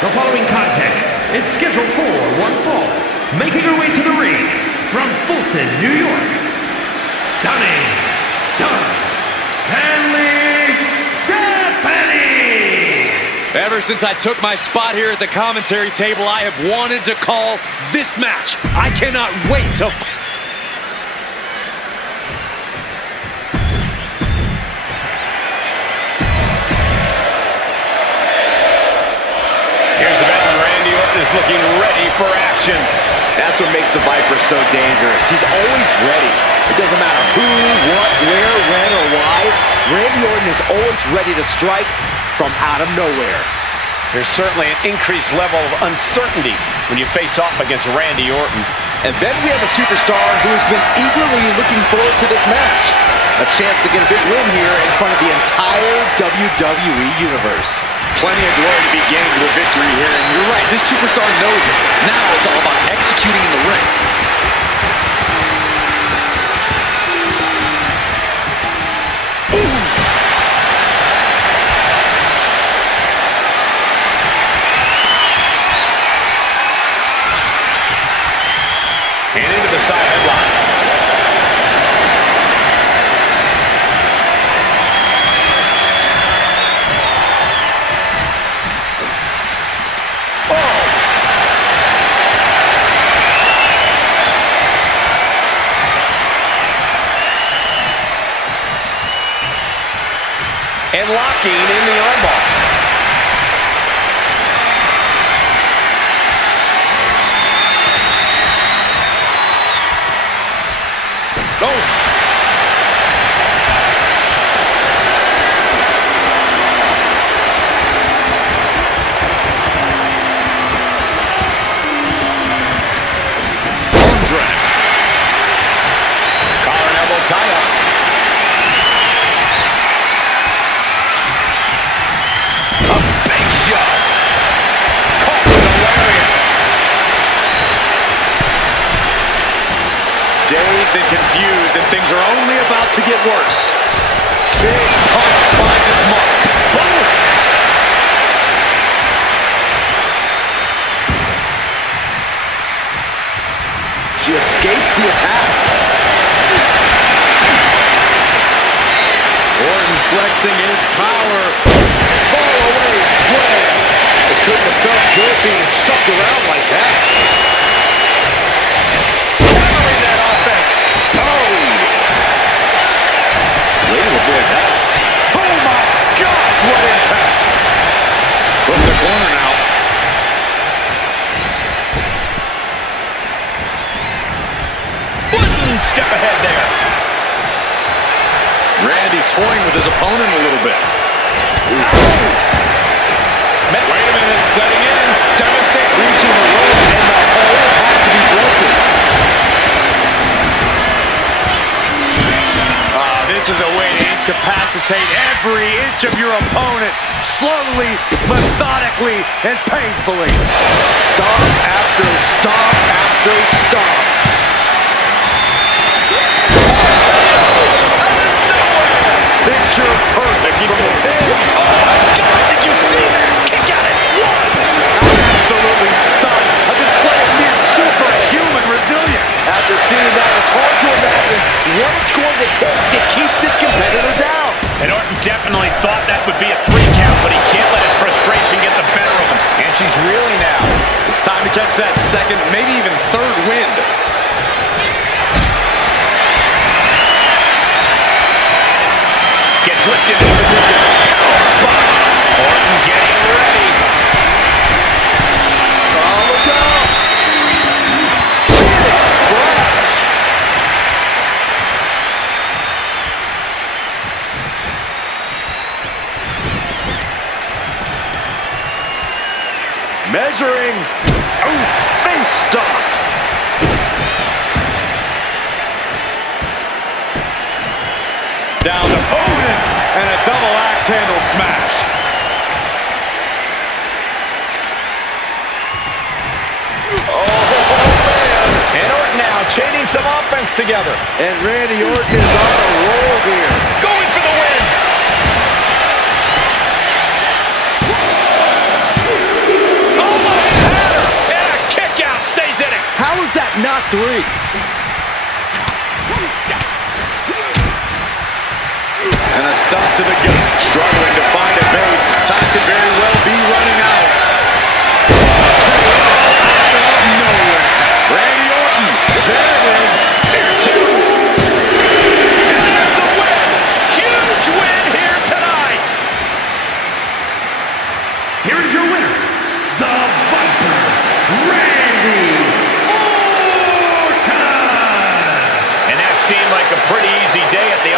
The following contest is scheduled for one fall. Making her way to the ring from Fulton, New York, Stunning Stuns, Stanley Stephanie! Ever since I took my spot here at the commentary table, I have wanted to call this match. I cannot wait to... Is looking ready for action. That's what makes the Viper so dangerous. He's always ready. It doesn't matter who, what, where, when, or why. Randy Orton is always ready to strike from out of nowhere. There's certainly an increased level of uncertainty when you face off against Randy Orton. And then we have a superstar who has been eagerly looking forward to this match. A chance to get a big win here in front of the entire WWE Universe. Plenty of glory to be gained with a victory here, and you're right, this superstar knows it. Now it's all about executing in the ring. And into the side headlock. And locking in the armbar. Oh! Arm drag. Collar and elbow tie-up. A big shot. Caught with the lariat. Dazed and confused, and things are only about to get worse. Big punch finds its mark. Boom! She escapes the attack. Orton flexing his power. Fall away slam. It couldn't have felt good being shoved around like that. Countering that offense. Oh! Way to avoid that. Oh my gosh, what impact! From the corner now. One step ahead there. Randy toying with his opponent a little bit. Wait a minute, setting in. Devastating. Reaching the ropes, and the hold has to be broken. This is a way to incapacitate every inch of your opponent, slowly, methodically, and painfully. Stomp after stomp after stomp. Picture perfect from the pin. Oh my God, did you see that? Kick out at one. Absolutely stunned. A display of near superhuman resilience. After seeing that, it's hard to imagine what it's going to take to keep this competitor down. And Orton definitely thought that would be a 3 count, but he can't let his frustration get the better of him. And she's reeling now. It's time to catch that second, maybe even third wind. Gets lifted into position. Powerbomb. Orton getting ready. Oh, look out! Big splash! Measuring. Oh, face stomp. Down to Odin, and a double axe handle smash. Oh, man. And Orton now chaining some offense together. And Randy Orton is on a roll here. Going for the win. Almost had her. And a kick out stays in it. How is that not 3? And a stop to the gut. Struggling to find a base. Time could very well be running out. Out of nowhere. Randy Orton. There it is. Here's 2. And there's the win. Huge win here tonight. Here is your winner, the Viper, Randy Orton! And that seemed like a pretty easy day at the